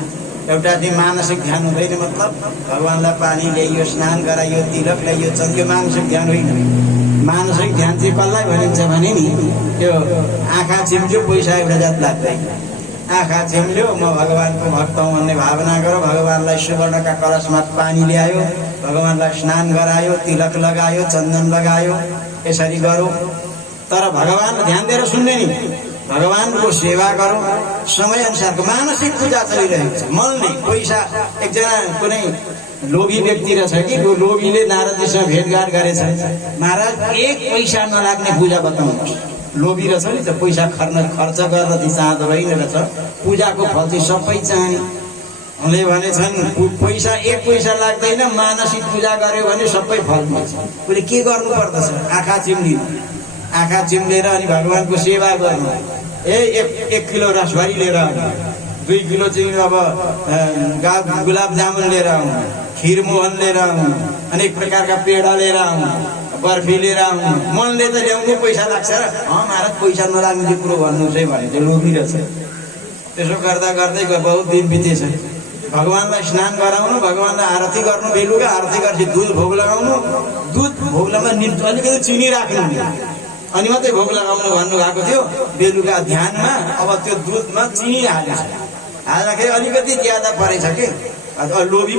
एउटा चाहिँ मानसिक ध्यान हुँदैन, मतलब भगवानलाई पानी ल्याइयो, स्नान गराइयो, तिलक ल्याइयो, चल्यो, मानसिक ध्यान होइन। मानसिक ध्यान चाहिँ कसलाई भनिन्छ भने नि, त्यो आँखा चिम्ल्यो, पैसा एउटा जात लाग्दैन। आँखा चिम्ल्यो, म भगवानको भक्त हुँ भन्ने भावना गरौँ, भगवानलाई सुवर्णका कलशमा पानी ल्यायो, भगवानलाई स्नान गरायो, तिलक लगायो, चन्दन लगायो, यसरी गरौँ। तर भगवान ध्यान दिएर सुन्ने नि, भगवानको सेवा गरौँ। समय अनुसारको मानसिक पूजा चलिरहेको छ। मल्ने पैसा, एकजना कुनै लोभी व्यक्ति रहेछ कि, त्यो लोभीले नारदजीसँग भेटघाट गरेछ। महाराज, एक पैसा नलाग्ने पूजा बताउनुहोस्। लोभी रहेछ नि त, पैसा खर्च गर्न ती चाहँदैन रहेछ, पूजाको फल चाहिँ सबै चाहने। उनले भनेछन् पैसा एक पैसा लाग्दैन, मानसिक पूजा गर्यो भने सबै फल मिल्छ। उसले के गर्नु पर्दछ? आँखा चिम्लिनु, आँखा चिम्लेर अनि भगवानको सेवा गर्नु। एक किलो रसभरी लिएर आउनु, 2 किलो चाहिँ अब गुलाब जामुन लिएर आउनु, खिर मोहन लिएर आउनु, अनेक प्रकारका पेडा लिएर आउनु, बर्फी लिएर आउनु। मनले त ल्याउनु पैसा लाग्छ र? महाराज, पैसा नलाग्ने कुरो भन्नुहोस् है भने चाहिँ लोभी रहेछ। त्यसो गर्दा गर्दै बहुत दिन बितेछ। भगवानलाई स्नान गराउनु, भगवानलाई आरती गर्नु, बेलुका आरती गरेपछि दुध भोग लगाउनु, दुध भोग लगाउनु, अलिकति चिनी राख्नु, अनि मात्रै भोग लगाउनु भन्नुभएको थियो। बेलुका ध्यानमा अब त्यो दुधमा चिनी हाल्छ, हाल्दाखेरि अलिकति ज्यादा परेछ कि लोभी